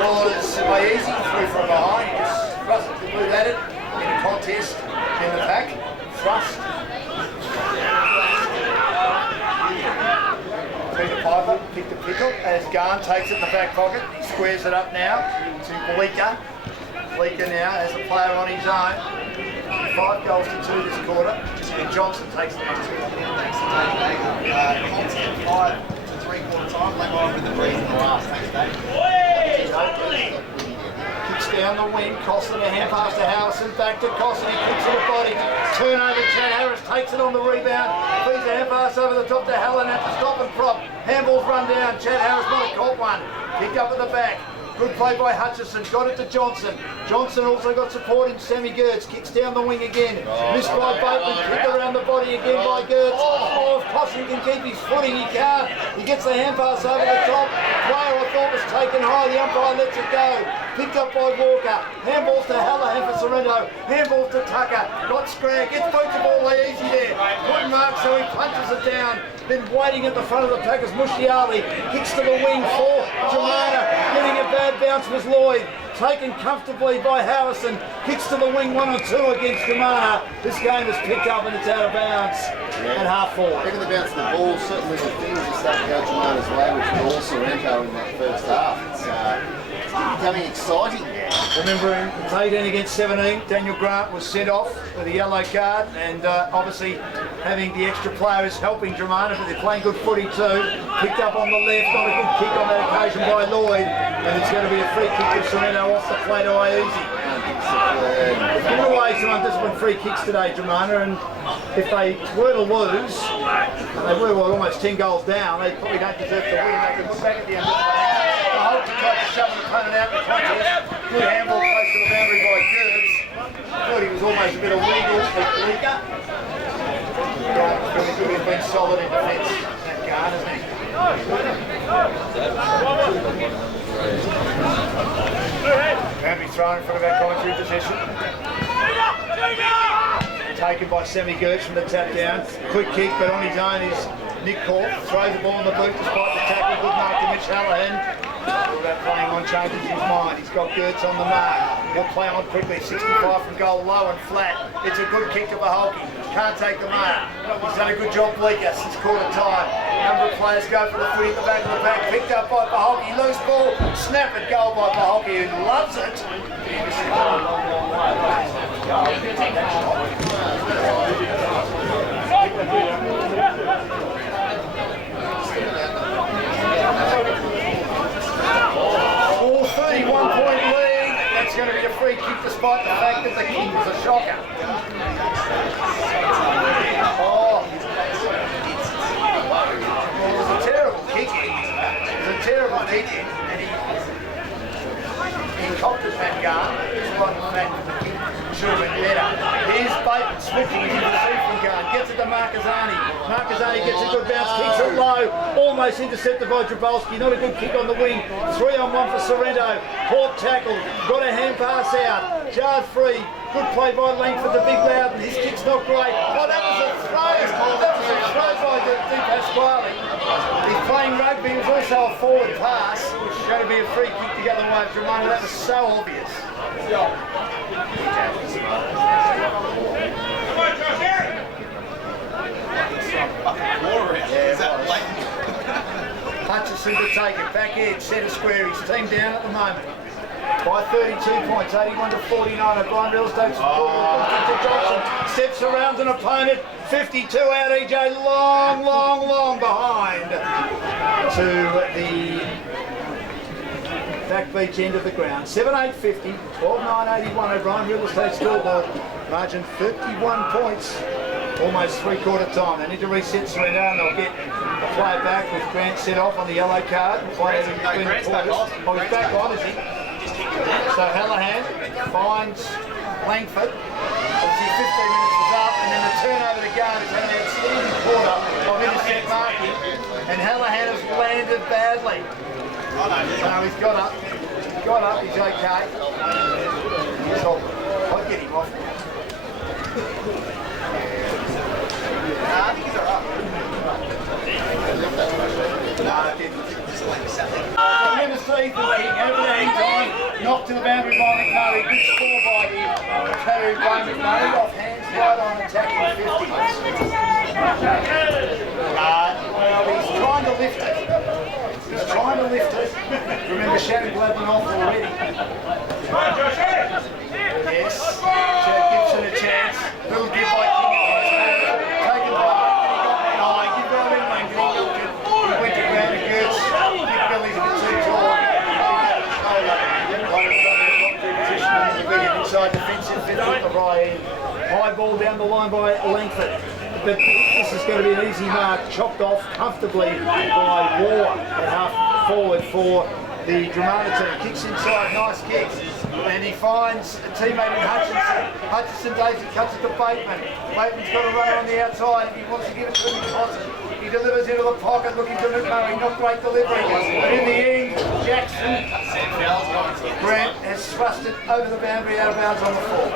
was way easy, through from behind. He just thrusted the boot at it in a contest in the pack. Thrust. Peter Piper picked the pickle as Garn takes it in the back pocket. He squares it up now to Bleeker. Bleeker now has a player on his own. 5 goals to 2 this quarter. And Johnson takes the mark. Thanks to Dave Baker. 5 to 3/4 time. Lay on with the breeze in the last. Thanks, Dave. Kicks down the wing, Costin a hand pass to Harrison, back to Costin, he kicks to the body, turnover, Chad Harris takes it on the rebound, feeds a hand pass over the top to Helen at the stop and prop, handballs run down, Chad Harris might have caught one, picked up at the back. Good play by Hutchison, got it to Johnson. Johnson also got support in Sammy Gertz, kicks down the wing again. Missed by Boatman, kicked around the body again by Gertz. Oh, if Costin can keep his footing, he can't. He gets the hand pass over the top. Player I thought was taken high, the umpire lets it go. Picked up by Walker. Handballs to Hallahan for Sorrento. Handballs to Tucker. Got Scragg, gets both the ball way easy there. Couldn't mark, so he punches it down. Then waiting at the front of the pack is Mushiali. Kicks to the wing for DROMANA. Getting a bad bounce was Lloyd. Taken comfortably by Harrison. Kicks to the wing 1-on-2 against DROMANA. This game is picked up and it's out of bounds at half forward. Even the bounce of the ball, certainly the things are starting to go DROMANA's way, which was all Sorrento in that first half. It's becoming exciting now. Remembering it's 18 against 17, Daniel Grant was sent off with a yellow card, and obviously having the extra player is helping DROMANA, but they're playing good footy too. Picked up on the left, not a good kick on that occasion by Lloyd, and it's going to be a free kick to Sorrento off the plate away easy. They've given away some undisciplined free kicks today, DROMANA, and if they were to lose, and they were almost 10 goals down, they probably don't deserve to win. They can look back at the end of the game. I hope to try to shove an opponent out in the contest. Good handball close to the boundary by Gertz. Thought he was almost a bit of wiggle for Bleeker. Really good, he's been solid in defence. That guard, isn't he? Won't be thrown in front of our commentary position. Taken by Sammy Gertz from the tap down. Quick kick, but on his own is Nick Corp. Throws the ball in the boot despite the tackle. Good mark to Mitch Hallahan. All that playing on changes his mind. He's got Gertz on the mark. He'll play on quickly, 65 from goal, low and flat. It's a good kick to Baholke. Can't take the mark. He's done a good job, Bleeker, since quarter time. Number of players go for the footy at the back of the pack. Picked up by Baholke. Loose ball. Snap at goal by Baholke, who loves it. Oh, 31-point lead. That's going to be a free kick despite the fact that the kick was a shocker. Oh, well, it was a terrible kick. It was a terrible kick, and he copped it, that gun, despite the fact that the kick should have been better. Here's Bateman switching into the from gun, gets it to Marcazani. Marcazani gets a good bounce, kicks it low, almost intercepted by Drabolski. Not a good kick on the wing. 3-on-1 for Sorrento. Port tackle, got a hand pass out. Jarred free. Good play by Langford, the big Loudon. His kick's not great. Oh, that was a throw. That was a throw by Di Pasquale. He's playing rugby. It was also a forward pass, which is going to be a free kick to get the way of DROMANA. That was so obvious. Hutchison to take it, back edge, centre square, his team down at the moment. By 32 points, 81-49, O'Brien real estate support to Johnson, steps around an opponent, 52 out, EJ, long behind to the back beach end of the ground. 7-8-50, 12-9-81, O'Brien real estate scoreboard, margin 31 points. Almost three-quarter time. They need to reset Sorrento and they'll get a play back with Grant set off on the yellow card. Grant's back on. Oh, he's back on, is he? So Hallahan finds Langford. Obviously 15 minutes was up, and then the turnover to guard has had an outstanding quarter of intercept marking, and Hallahan has landed badly. So he's got up, he's okay. I'll get him off. I think he's alright. Minister Ethan King over the hang time, knocked to the boundary by McMurray. Good score by the Terry by McMurray. Off hands, right on attacking 50. He's trying to lift it. He's trying to lift it. Remember Shannon Gladman off already. Yes, Chad Gibson a chance. Little give by King. Taken by Langton. He got it. He went to ground and Gertz. Give Billy's a bit too tall. Inside defensive fit with the right end. High ball down the line by Langford. But this is going to be an easy mark, chopped off comfortably by War at half forward for the DROMANA team. Kicks inside, nice kick. And he finds a teammate in Hutchinson. Hutchinson Daisy cuts it to Bateman. Bateman's got a runner on the outside. If he wants to give it to McCloskey, he delivers into the pocket looking to McMurray. Not great delivery. But in the end, Jackson Grant has thrust it over the boundary out of bounds on the floor.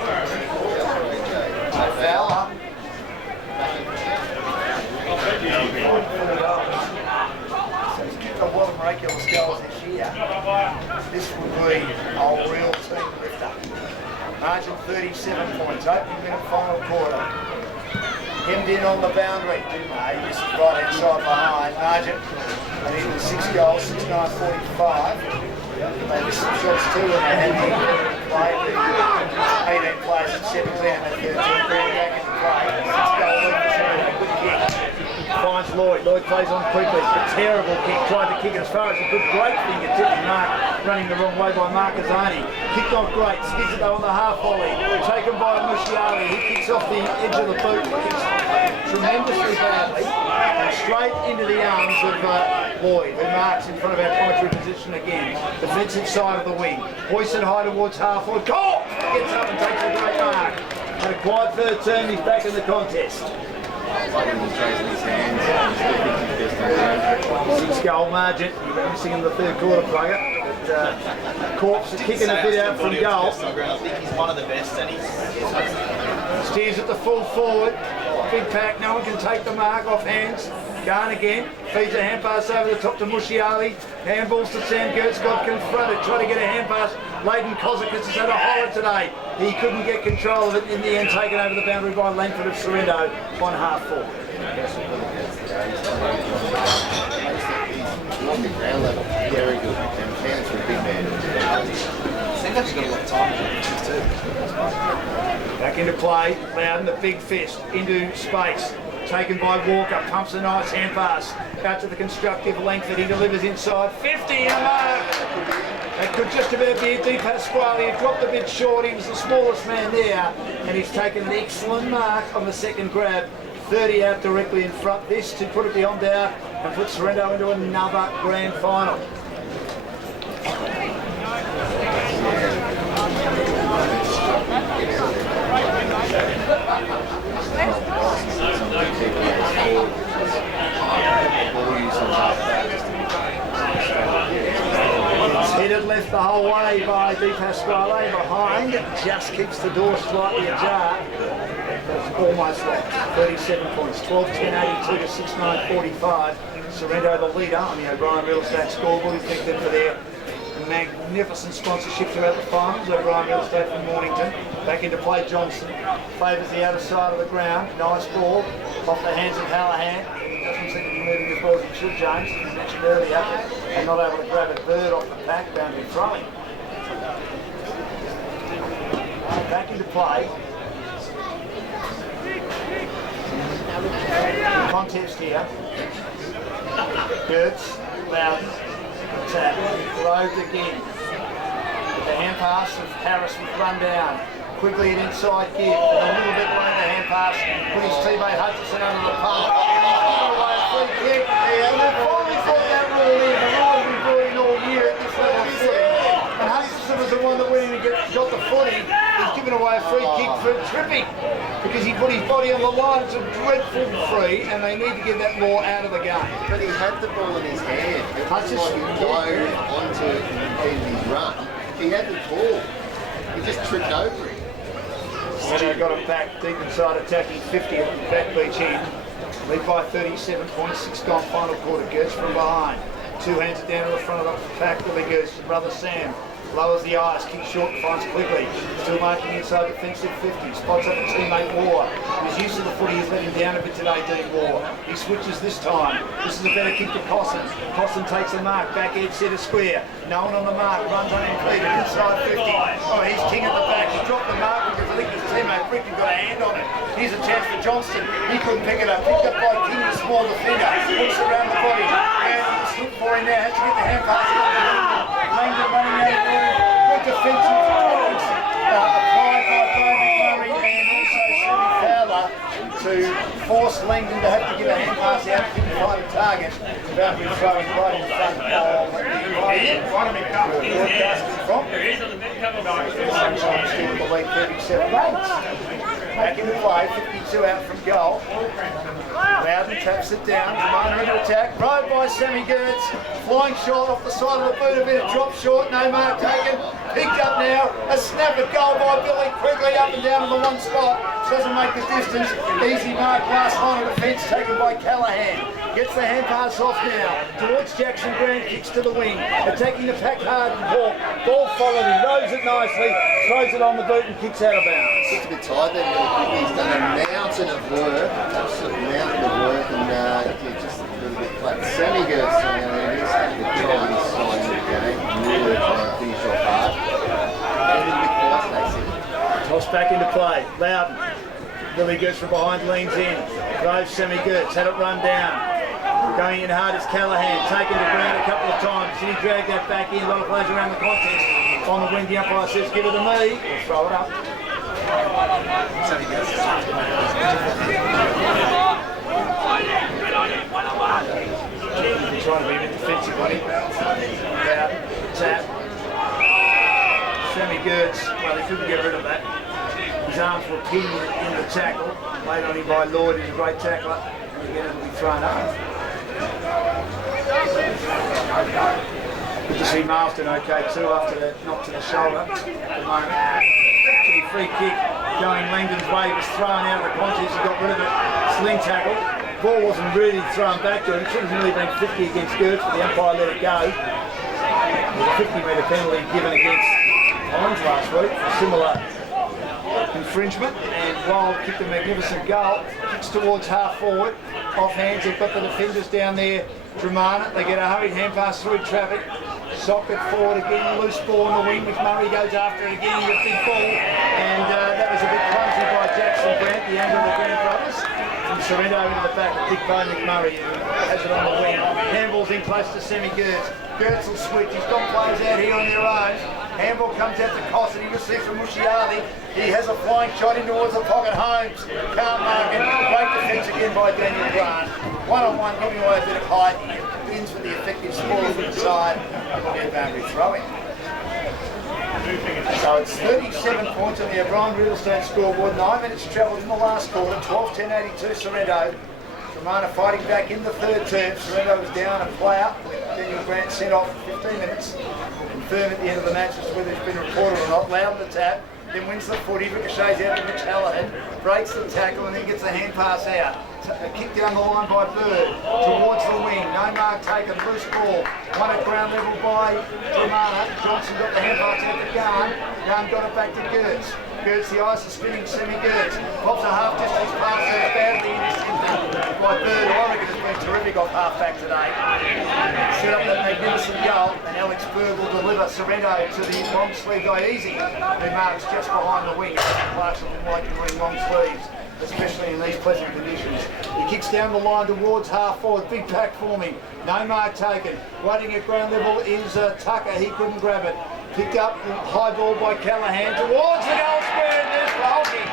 Foul up. So he's kicked a lot of miraculous goals this year. This would be a real team lifter. Margin 37 points, opening minute, final quarter. Hemmed in on the boundary. He missed right inside behind. Margin, they needed 6 goals, 69-45. They missed some shots too when they had the play. 18 players at 17 and 13. Grand back into play. 6-goal lead for Sorrento. Good kick. Finds Lloyd. Lloyd plays on quickly. A terrible kick. Tried to kick it as far as he could. Great finger tipping Mark. Running the wrong way by Marcazani. Kicked off great. Skids it though on the half volley. Taken by Musciali. He kicks off the edge of the boot. Kicks tremendously badly. And straight into the arms of Lloyd, who marks in front of our commentary position again. Defensive side of the wing. Hoists it high towards half forward. Cole gets up and takes a great mark. And a quiet third term. He's back in the contest. 6-goal margin. You've been missing in the third quarter, plugger. Corpse is kicking a bit out from goal. I think he's one of the best, and he's Steers at the full forward. Big pack, no one can take the mark off hands. Garn again, feeds a hand pass over the top to Musciali. Handballs to Sam Gertz, got confronted, tried to get a hand pass Leighton Kozakis has had a horror today. He couldn't get control of it, in the end taken over the boundary by Langford of Sorrento on half full. On the ground level, very good. And counts for a big man. I think I've just got a lot of time too. Back into play, Loudon, the big fist, into space. Taken by Walker, pumps a nice hand pass. Out to the constructive Langford, he delivers inside. 50 and a mark! That could just about be a Di Pasquale. He dropped a bit short, he was the smallest man there. And he's taken an excellent mark on the second grab. 30 out directly in front. This to put it beyond doubt and put Sorrento into another grand final. It's headed left the whole way by Di Pasquale. Behind, just keeps the door slightly ajar. It's almost locked. 37 points. 12-10-82 to 6-9-45. Sorrento the leader on the O'Brien Real Estate scoreboard. We thank them for their magnificent sponsorship throughout the finals. O'Brien Real Estate from Mornington. Back into play, Johnson. Favours the outer side of the ground. Nice ball. Off the hands of Hallahan. Doesn't seem to be moving as well as he should, James, as you mentioned earlier. And not able to grab a bird off the pack, boundary throwing. Back into play. Contest here. Gertz, Loudon, tap, Rove again. With the hand pass of Harris with run down. Quickly an inside give, and a little bit late the hand pass. Put his teammate Hutchison under the pump. Away a free kick. And they finally thought that rule in. The rule has been brought in all year at this level of footy. And Hutchison was the one that went in and got the footy. He's given away a free kick for tripping because he put his body on the line. It's a dreadful free, and they need to get that law out of the game. But he had the ball in his hand. It wasn't like he dove onto it and his run. He had the ball. He just tripped over it. Sorrento got it back deep inside, attacking 50 at the back beach end. Lead by 37 points, 6 gone final quarter. Gertz from behind. 2 hands down to the front of the pack. Billy Gertz, brother Sam. Lowers the eyes, kicks short, finds quickly. Still marking inside defensive 50. Spots up a teammate War. He's used to the footy, he's let him down a bit today, Dean War. He switches this time. This is a better kick to Cosson. Cosson takes a mark, back edge centre square. No one on the mark, runs unimpeded inside 50. Oh, he's king at the back. He dropped the mark because I think his teammate Brick got a hand on it. Here's a chance for Johnston. He couldn't pick it up. Picked up by King, the small defender. Looks around the body. And slip for him now. Has to get the hand pass. Langdon running out of there. Good defensive tactics applied by Bo McMurray and also Sammy Fowler to force Langdon to have to give a hand pass out to find a target. Boundary throwing right in front of the broadcasting from. Sunshine still in the lead 37 points. Back into play, 52 out from goal. Loudon taps it down, DROMANA into attack, rode by Sammy Gertz, flying short off the side of the boot, a bit of drop short, no mark taken, picked up now, a snap at goal by Billy, quickly up and down to the one spot, doesn't make the distance, easy mark, last line of defence taken by Callahan. Gets the hand pass off now, towards Jackson Grant, kicks to the wing, attacking the pack hard and Hawk, ball followed him, rows it nicely, throws it on the boot and kicks out of bounds. It's a bit tired there, he's done a mountain of work, absolute mountain of work, and just a little bit flat. Sammy Gertz, he's had to try his side of the game, really trying to finish off hard. And a little bit close, they said. Toss back into play, Loudon. Billy Gertz from behind leans in, throws Sammy Gertz, had it run down. Going in hard is Callahan, taking the ground a couple of times. He dragged that back in, a lot of players around the contest. On the wing, the umpire says, give it to me. We'll throw it up. Trying to be a bit defensive, buddy. Out, tap. Sammy Gertz, well, he couldn't get rid of that. His arms were pinned in the tackle. Laid on him by Lloyd, he's a great tackler. And again, it'll be thrown up. Good to see Marston okay too after that knock to the shoulder at the moment. Actually, free kick going Langdon's way, was thrown out of the contest, he got rid of it. Sling tackle. Ball wasn't really thrown back to him. It should have really been 50 against Gertz, but the umpire let it go. There's a 50-metre penalty given against fines last week for similar infringement, and Wild kicked a magnificent goal. Kicks towards half forward, off hands. They've got the defenders down there. DROMANA, they get a hurried hand pass through traffic. Sock it forward again, loose ball on the wing. McMurray goes after it again. He gets big ball, and that was a bit clumsy by Jackson Grant, the younger of the Grant brothers. From Sorrento into the back of Big Bone McMurray, who has it on the wing. Handball's in close to Semi Gertz. Gertz will switch. He's got players out here on their own. Handball comes out to Cosson. He receives from Mushiali. He has a flying shot in towards the pocket. Holmes can't mark it. Great defence again by Daniel Grant. One-on-one, giving away a bit of height. He wins with the effective spoil from the side. Their boundary throwing. So it's 37 points on the O'Brien Real Estate scoreboard. 9 minutes travelled in the last quarter. 12-10-82 Sorrento. DROMANA fighting back in the third term. Sorrento was down a player. Daniel Grant sent off for 15 minutes. Confirm at the end of the match as to whether it's been reported or not. Loud the tap. Then wins the footy, ricochets out to Mitch Hallahan, breaks the tackle and then gets a hand pass out. A kick down the line by Bird, towards the wing, no mark taken, loose ball, won at ground level by DROMANA. Johnson got the hand pass out to Garn, Garn got it back to Gertz. Gertz, the ice is spinning, Semi Gertz, pops a half distance pass that's badly intercepted by Bird. I reckon has been terrific off half back today. Set up that magnificent goal, and Alex Berg will deliver Sorrento to the long sleeve guy Easy, who marks just behind the wing. Clark's have been liking wearing long sleeves, especially in these pleasant conditions. He kicks down the line towards half forward, big pack forming, no mark taken. Waiting at ground level is Tucker, he couldn't grab it. Picked up, high ball by Callahan towards the goal square, and there's Hulky.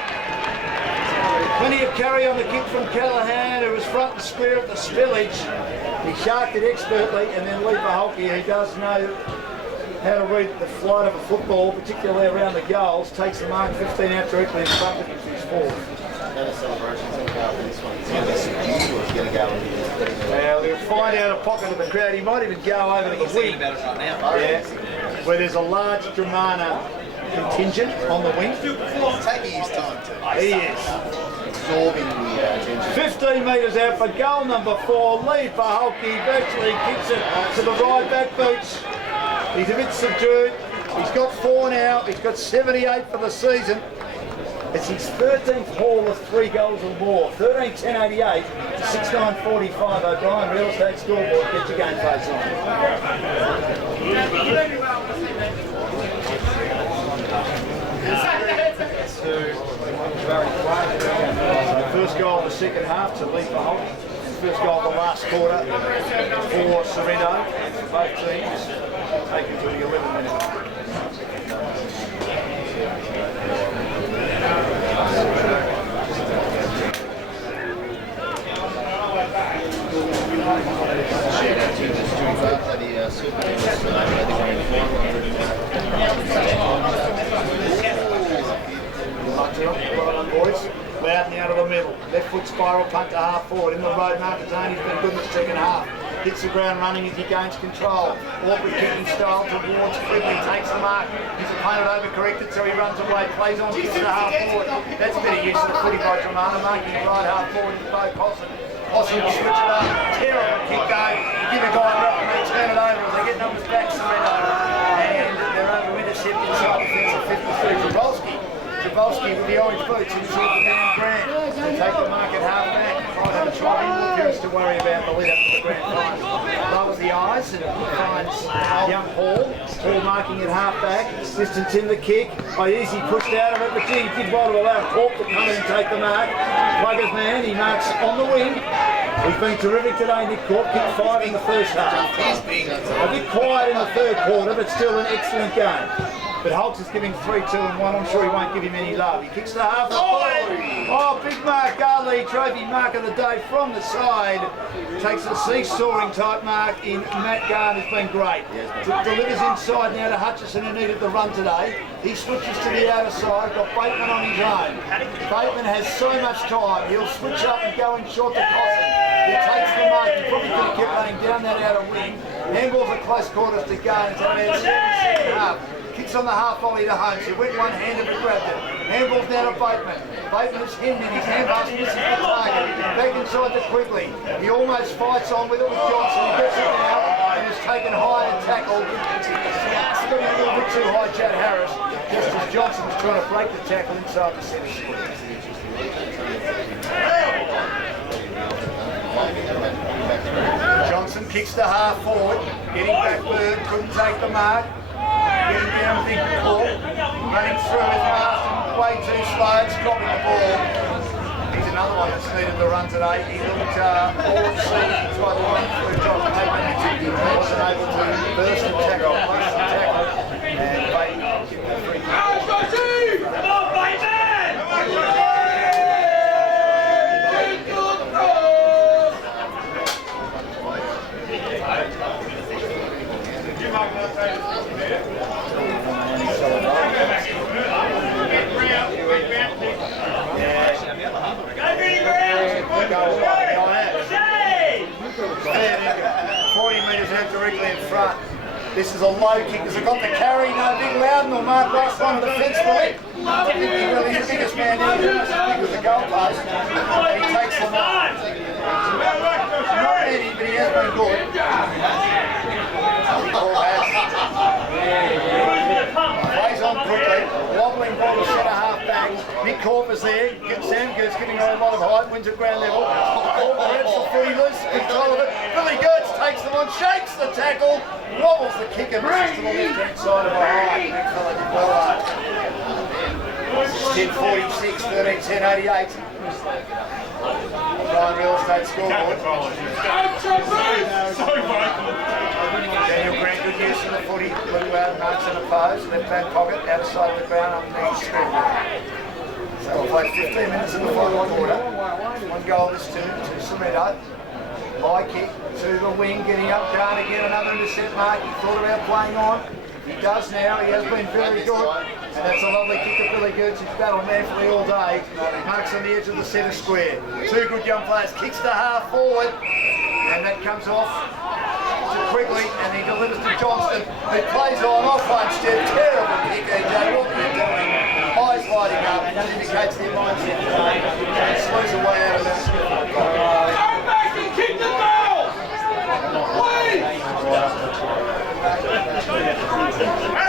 Plenty of carry on the kick from Callahan, who was front and square at the spillage. He sharked it expertly, and then Lee Hulky, who does know how to read the flight of a football, particularly around the goals, takes the mark 15 out directly in front of him to his forward. No celebrations on this one. It's going to be subdued or it's going to go into the Well, we'll find out a pocket of the crowd. He might even go over to the wing. About it right now. Yeah, where there's a large DROMANA contingent on the wing. Taking his time too. He is. absorbing the attention. 15 metres out for goal number 4. Lee Paholke virtually kicks it to the right back beach. He's a bit subdued. He's got 4 now. He's got 78 for the season. It's his 13th haul of 3 goals or more. 13-10-88 to 6-9-45. O'Brien Real Estate scoreboard. Get your game face on. First goal of the second half to Lee Paholke. First goal of the last quarter for Sorrento. Both teams taken to the 11 minutes. Boys, loud and out of the middle. Left foot spiral punt to half forward. In the road, Marcatoni's been good in the second half. Hits the ground running as he gains control. Awkward kicking style towards Quigley, takes the mark. His opponent overcorrected, so he runs away, plays on to half forward. That's a bit of use of the footy by DROMANA, marking right half forward to Bo Cosson. Cosson will switch it up. Terrible kick though. Give a guy a rock and they turn it over as they get numbers back, Sorrento. And they're over intercept inside defence of 53. Jabolski with the orange boots inside the man Grant. They take the mark at half back. Might have a try in appearance to worry about the lead up to the grand final. Lowers the eyes and finds young Paul. Paul marking at half back. Distance in the kick. Easy pushed out of it, but gee, he did well to allow Corp to come in and take the mark. Plugger's man, he marks on the wing. He's been terrific today, Nick Corp. Kicked 5 in the first half. A bit quiet in the third quarter, but still an excellent game. But Holtz is giving 3-2 and 1. I'm sure he won't give him any love. He kicks the half. Oh, big mark. Ali, trophy mark of the day from the side. Takes a seesawing type mark in Matt Garn. Has been great. Delivers inside now to Hutchison, who needed the run today. He switches to the outer side. Got Bateman on his own. Bateman has so much time. He'll switch up and go in short to Cosson. He takes the mark. He probably could have kept running down that outer wing. Handballs at close quarters to Garn. It's about 7 half. Kicks on the half volley to Holmes. He went one-handed and grabbed it. Handballs down to Bateman. Bateman is hidden in his hand pass, misses the target. Back inside to Quigley. He almost fights on with it with Johnson. He gets it now. And as Harris taken high and tackled. Just got a little bit too high, Chad Harris. Just as Johnson was trying to break the tackle inside the centre square. Johnson kicks the half forward, getting back Bird, couldn't take the mark. Getting down big ball, running through his pass, way too slow, it's dropping the ball. He's another one that's needed the run today. He looked all at sea, he tried to run through Josh Bateman. He wasn't able to burst the tackle, and Bateman given the free kick. Come on, Bateman! Yeah. 40 metres out directly in front. This is a low kick. Has it got the carry? No, Big Loudon or Mark Ross on the fence for it. I think he really is the biggest man here. He's as big as the goalpost. And he takes them up. Not many, but he has been good. Plays on quickly, wobbling ball to centre half back. Nick Corpus there, Sam Gertz giving her a lot of height, wins at ground level. Corpus rips the footy loose, control of it. Billy Gertz takes them on, shakes the tackle, wobbles the kick and misses to the left hand side of a high. Big fella did well. 10:46, 13:10:88. Brian Real Estate scoreboard. Daniel Grant, good use of the footy. Luke Loudon marks in the post, left hand pocket, outside of the ground underneath the scoreboard. So we'll play 15 minutes in the final quarter. One goal this turn to Sorrento. High kick to the wing, getting up, guard again, another intercept mark. He thought about playing on. He does now, he has been very good. And that's a lovely kick to Billy Gertz. He's battled manfully all day. Marks on the edge of the centre square. Two good young players, kicks the half forward. And that comes off to Quigley, and he delivers to Johnston, who plays on offline step. Terrible kick, AJ. What are you doing? Eyes lighting up, that indicates their mindset today. And slows away out of that. Go back and kick the ball! Please!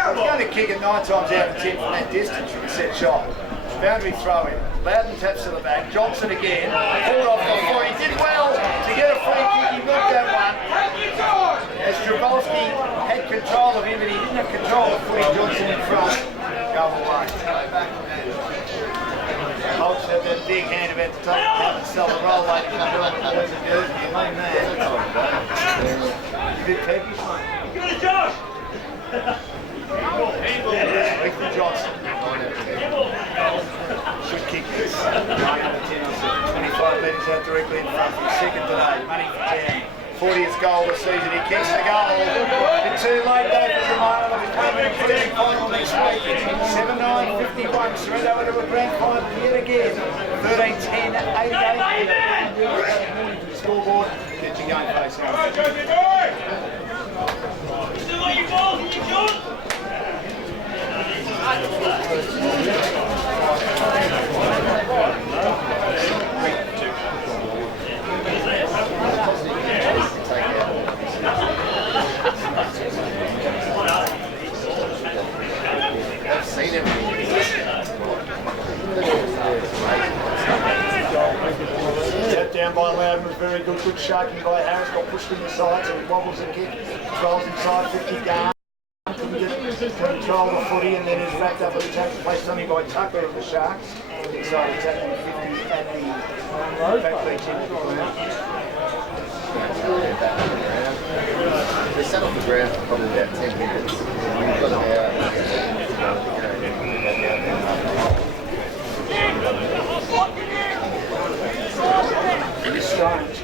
He's going to kick it 9 times out of 10 from that distance from the set shot. Boundary throw in. Loudon taps to the back. Johnson again. Pulled off the floor. He did well to get a free kick. He milked that one. As Strabolski had control of him, but he didn't have control of putting Johnson in front. Go away. Holtz had that big hand about to take out and sell the roll, ladies and gentlemen. Boys and girls, you mean that? You bit peckish, mate. Good as Josh! Ethan Johnson. Should kick this. 9 out of 10 or so. 25 metres out directly in front for the second today. Money for 10. 40th goal this season. He kicks the goal. Bit too late though for DROMANA. They'll be playing an including final next week. 7-9-51. Sorrento into a grand final yet again. 13-10-88. Scoreboard. Get your game face on. Still got your balls in your shot! I've seen everything. Tapped down by Loudon was very good. Good shaking by Harris. Got pushed in the side, so he wobbles the kick. Rolls inside 50 yards. Couldn't get control of the footy, and then is wrapped up with the tackle placed on him by Tucker of the Sharks. Inside the tackle 50 at the back beach into the ground. They sat off the ground for probably about 10 minutes. We've got them out. It is strange.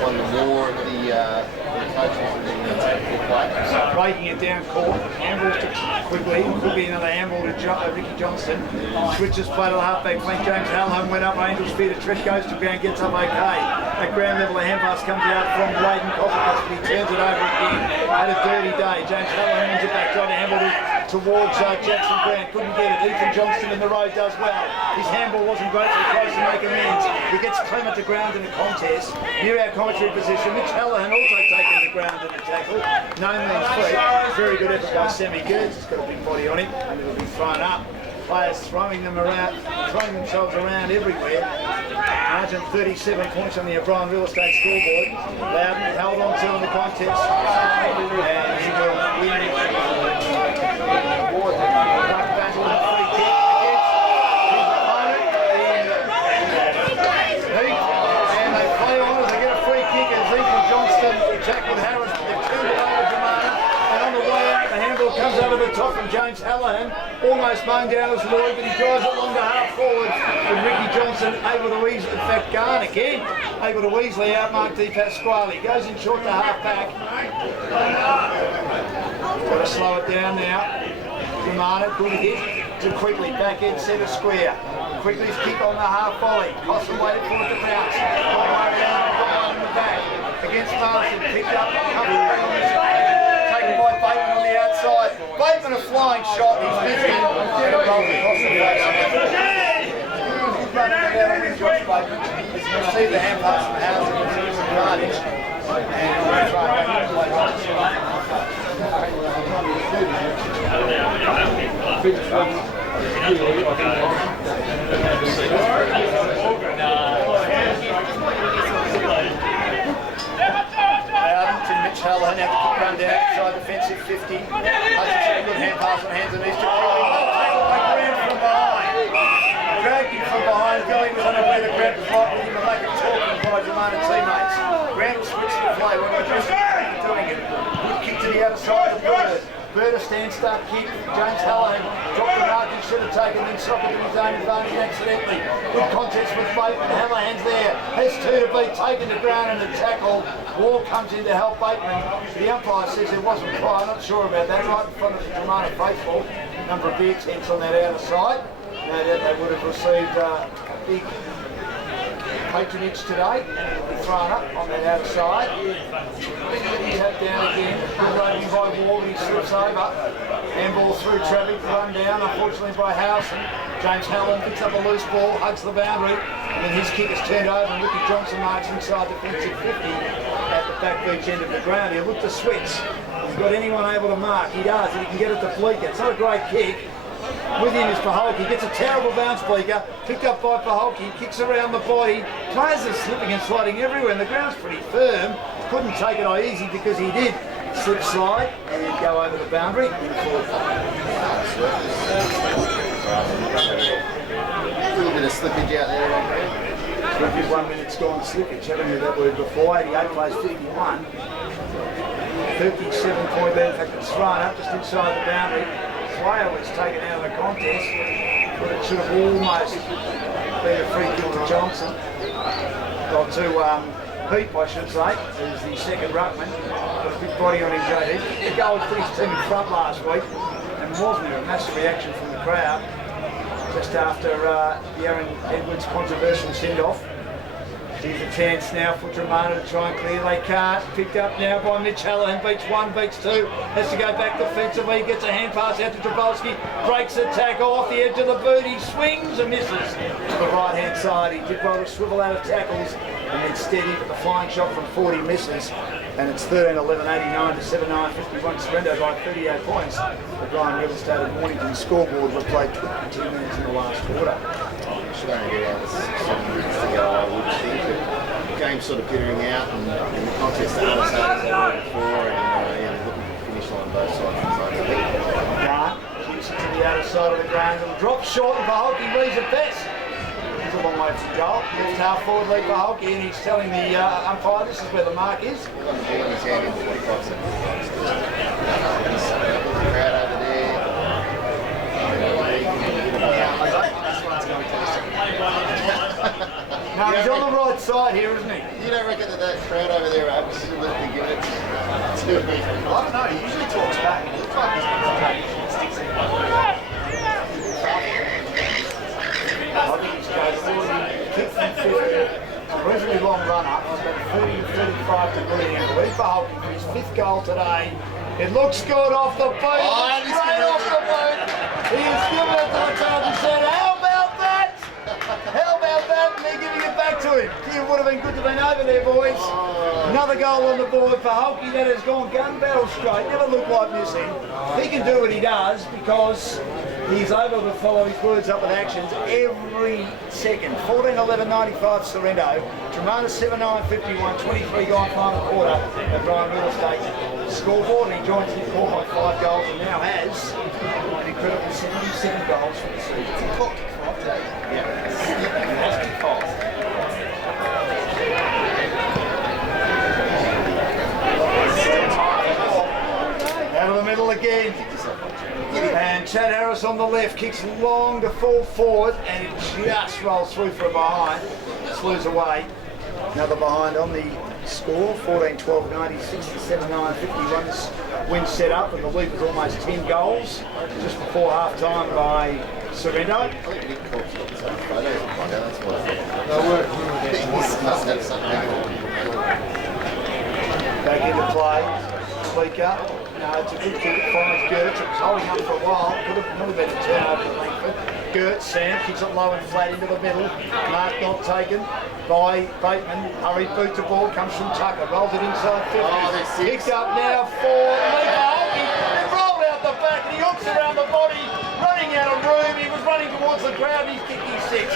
One more of the coaches in the play. Breaking it down court, handballs to Quigley, could be another handball to Ricky Johnston. Switches play to the halfback flank, James Hallam went up, Angel's feet, a trick goes to ground, gets up okay. At ground level, a hand pass comes out from Bladen Costas, he turns it over again. Had a dirty day, James Hallam wins it back, trying to handball to towards Jackson Grant. Couldn't get it. Ethan Johnston in the road does well. His handball wasn't great, so he tries to make amends. He gets Clement to ground in the contest. Near our commentary position, Mitch Hallahan also taking the ground in the tackle. No means feat. Very good effort by Sammy Gertz. He's got a big body on him, and it'll be thrown up. Players throwing them around, throwing themselves around everywhere. Margin 37 points on the O'Brien Real Estate scoreboard. Loudon held on to in the contest. And he will win the award. Black battle and free kick against his opponent in Heath. And they play on as they get a free kick as Ethan Johnston tackled Harris. They've turned it over to Dromana. And on the way out, the handball comes over the top from James Hallahan. Almost mown down as Lloyd, but he drives it long to half forward. And Ricky Johnson able to easily, in fact, Garn again, able to easily outmark D. Pasquale. Goes in short to half back. Got to slow it down now. Dromana, good hit to Quigley, back end centre square. Quigley's kick on the half volley. Cossum waited for it to bounce. All the way down in the back. Against Marsden, picked up, taken by Bateman on the outside. Bateman a flying shot, he's missed it. And a roll across the face. He's running it out and win Josh Bateman. He's received the hand pass from Howard and received some advantage. And we'll try back to play. Mitch Hallahan had to kick run down inside defensive 50. Hutchinson a good hand pass on hands and knees to Quigley. Tackled by Grant from behind. Dragged him from behind. Going was unaware that Grant was right with him and make it talking by Dromana teammates. Grant will switch the play when we're just doing it. Good kick to the outer side of Bird. Bird a stand-start kick. James Hallahan dropped the mark and should have taken, then stopped it in his own advantage accidentally. Good contest with Bateman. Hallahan's there. Has two to beat, taken to ground and the tackle. Wall comes in to help Bateman. The umpire says it wasn't try. I'm not sure about that. Right in front of the Dromana faithful. Number of beer tents on that outer side. No doubt they would have received a big patronage today, and it'll be thrown up on that outer side. Tap down again, good running by Wall, he slips over. Handball through traffic, run down, unfortunately by Howson. James Hallahan picks up a loose ball, hugs the boundary, and then his kick is turned over, and Ricky Johnson marks inside defensive 50 at the back beach end of the ground. He'll look to switch. He's got anyone able to mark, he does, and he can get it to Bleeker. It's not a great kick. With him is Paholke, gets a terrible bounce Bleeker, picked up by Paholke, kicks around the body, players are slipping and sliding everywhere and the ground's pretty firm, couldn't take it easy because he did slip slide and then go over the boundary. A little bit of slippage out there on ground. 21 minutes gone slippage, haven't heard that word before, 88 plays 51. 37-point lead, in fact it's thrown up just inside the boundary. Player was taken out of the contest, but it should have almost been a free kick to Johnson. Got to Heath, I should say, is the second ruckman. Got a big body on him, JD. The goal put his team in front last week, and wasn't there a massive reaction from the crowd just after the Aaron Edwards controversial send-off. Here's a chance now for Dromana to try and clear. They can't. Picked up now by Mitch Hallahan. Beats one, beats two. Has to go back defensively. Gets a hand pass out to Drabowski. Breaks the tackle off the edge of the boot. He swings and misses to the right-hand side. He did well to swivel out of tackles and then steady, but the flying shot from 40 misses. And it's 13-11-89 to 7-9-51. Sorrento by 38 points. The Brian Real Estate of Mornington scoreboard was played 22 minutes in the last quarter. Should only be about 7 minutes to go, I would think. The game's sort of petering out, and the contest that was hard as ever before, and looking for the finish line both sides. Grant kicks it to the outer side of the ground. It'll drop short, and Paholke reads it best. He's a long way from goal. Left half forward lead Paholke, and he's telling the umpire this is where the mark is. He's got the ball in his hand in 45 seconds. The crowd over there. No, he's on the right side here, isn't he? You don't reckon that crowd over there are absolutely giving it to me? Well, I don't know, he usually talks back. He looks like he's going to take sticks in. I think he's going forward, kick from 50. It's a reasonably long run up. He's got 30 to 35 to good angle. He's for his fifth goal today. It looks good off the boot. Straight off the have been good to have been over there, boys. Another goal on the board for Hulky that has gone gun barrel straight. Never looked like missing. He can do what he does because he's able to follow his words up with actions every second. 14-11-95 Sorrento. Dromana 7-9-51, 23 gone final quarter at Brian Real Estate scoreboard, and he joins the court by 5 goals and now has an incredible 77 goals for the season. Out of the middle again. And Chad Harris on the left kicks long to fall forward and it just rolls through for a behind. Slews away. Another behind on the score, 14-12-90, 67-9-51. This win set up and the lead was almost 10 goals just before half time by Sorrento. I think Nick Cobb's got some photos on there, that's what I thought. He must have something. Back into play. Speaker. No, it's a good kick. It finds Gertz. It was holding up for a while. Could have not been a turnover to Langford. Gertz, Sam kicks it low and flat into the middle. Mark not taken by Bateman. Hurried boot to ball. Comes from Tucker. Rolls it inside 50. Kicked up now for Lever. He rolled out the back and he hooks around the body. Running out of room. He was running towards the crowd and he's kicked his 6.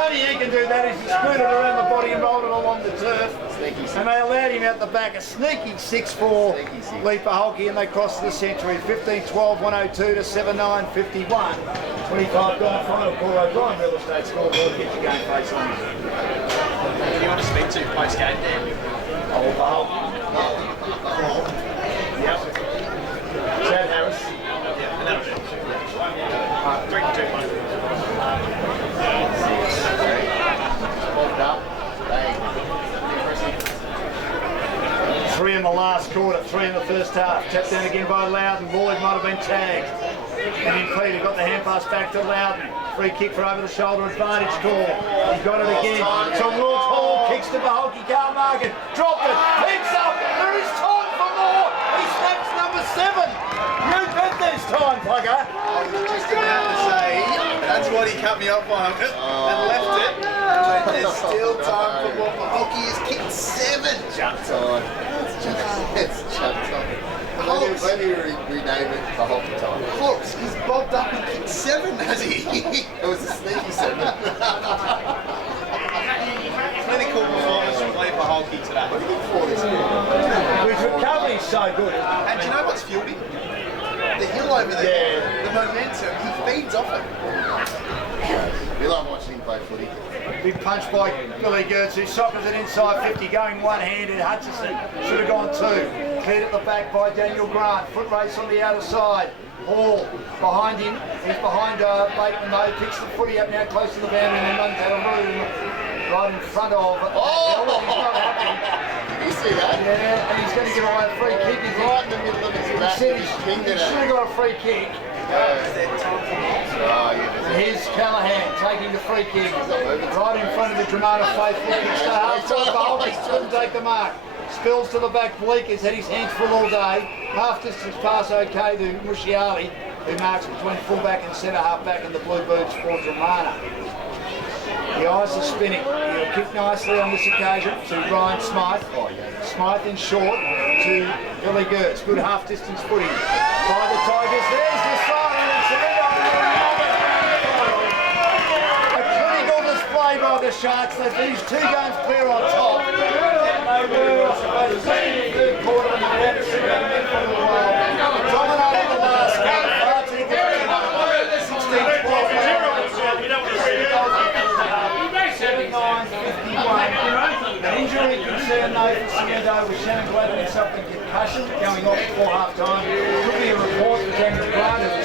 Only he can do that is he scooted around the body and rolled it along the turf. And they allowed him out the back. A sneaky 6 for Leaper Hulky, and they crossed the century. 15-12-102 to 7-9-51. 25 gone final. Paul O'Brien Real Estate scoreboard. Get your game face on. Who do you want to speak to post-game there? Yep. Chad Harris. Yeah, and that'll do. 3-2-1. Three in the last quarter, 3 in the first half. Tapped down again by Loudon. Lloyd might have been tagged. And in Peter got the hand pass back to Loudon. Free kick for over the shoulder advantage call. He got it again. Towards Hall, kicks to Hulky, can't mark it. Dropped it, picks up. There is time for more. He snaps number 7. You bet there's time, Plugger. I was just about to say, that's what he cut me up on and left it. But there's still time for more. Hulky has kicked 7. Jump time. It's jump time. Maybe rename it for Hulky time. Look, he's bobbed up and kicked 7, has he? It was a sneaky 7. Clinical performance from Leaper Hulky today. What are you looking for this year? His recovery's so good. And do you know what's fueled him? The hill over there, the momentum, he feeds off it. We love watching him play footy. Big punch by Billy Gertz, who sockers it inside 50, going one-handed. Hutchison should have gone 2. Cleared at the back by Daniel Grant. Foot race on the outer side. Hall behind him. He's behind Bateman though. Picks the footy up now close to the boundary and then runs out of room right in front of. Did you see that? Yeah, and he's going to give away a free kick. He's Right in the middle of his back. he should have got a free kick. And here's Callahan taking the free kick right in front of the Dromana faithful. Kicks to half time. Hulky couldn't take the mark. Spills to the back. Bleak has had his hands full all day. Half distance pass okay to Musciali, who marks between fullback and centre half back in the blue boots for Dromana. The eyes are spinning. He'll kick nicely on this occasion to Ryan Smythe. Smythe in short to Billy Gertz. Good half distance footy by the Tigers. There's the sign and Sorrento. A clinical display by the Sharks. They've these 2 games clear on top. They were, I suppose, the third quarter and they had to sit down and for a while. Dominated the last game. Far too good. 16-12. An injury concern though for Sorrento with Shannon Gladden and suffering concussion going off before half time. Could be a report for Daniel Grant.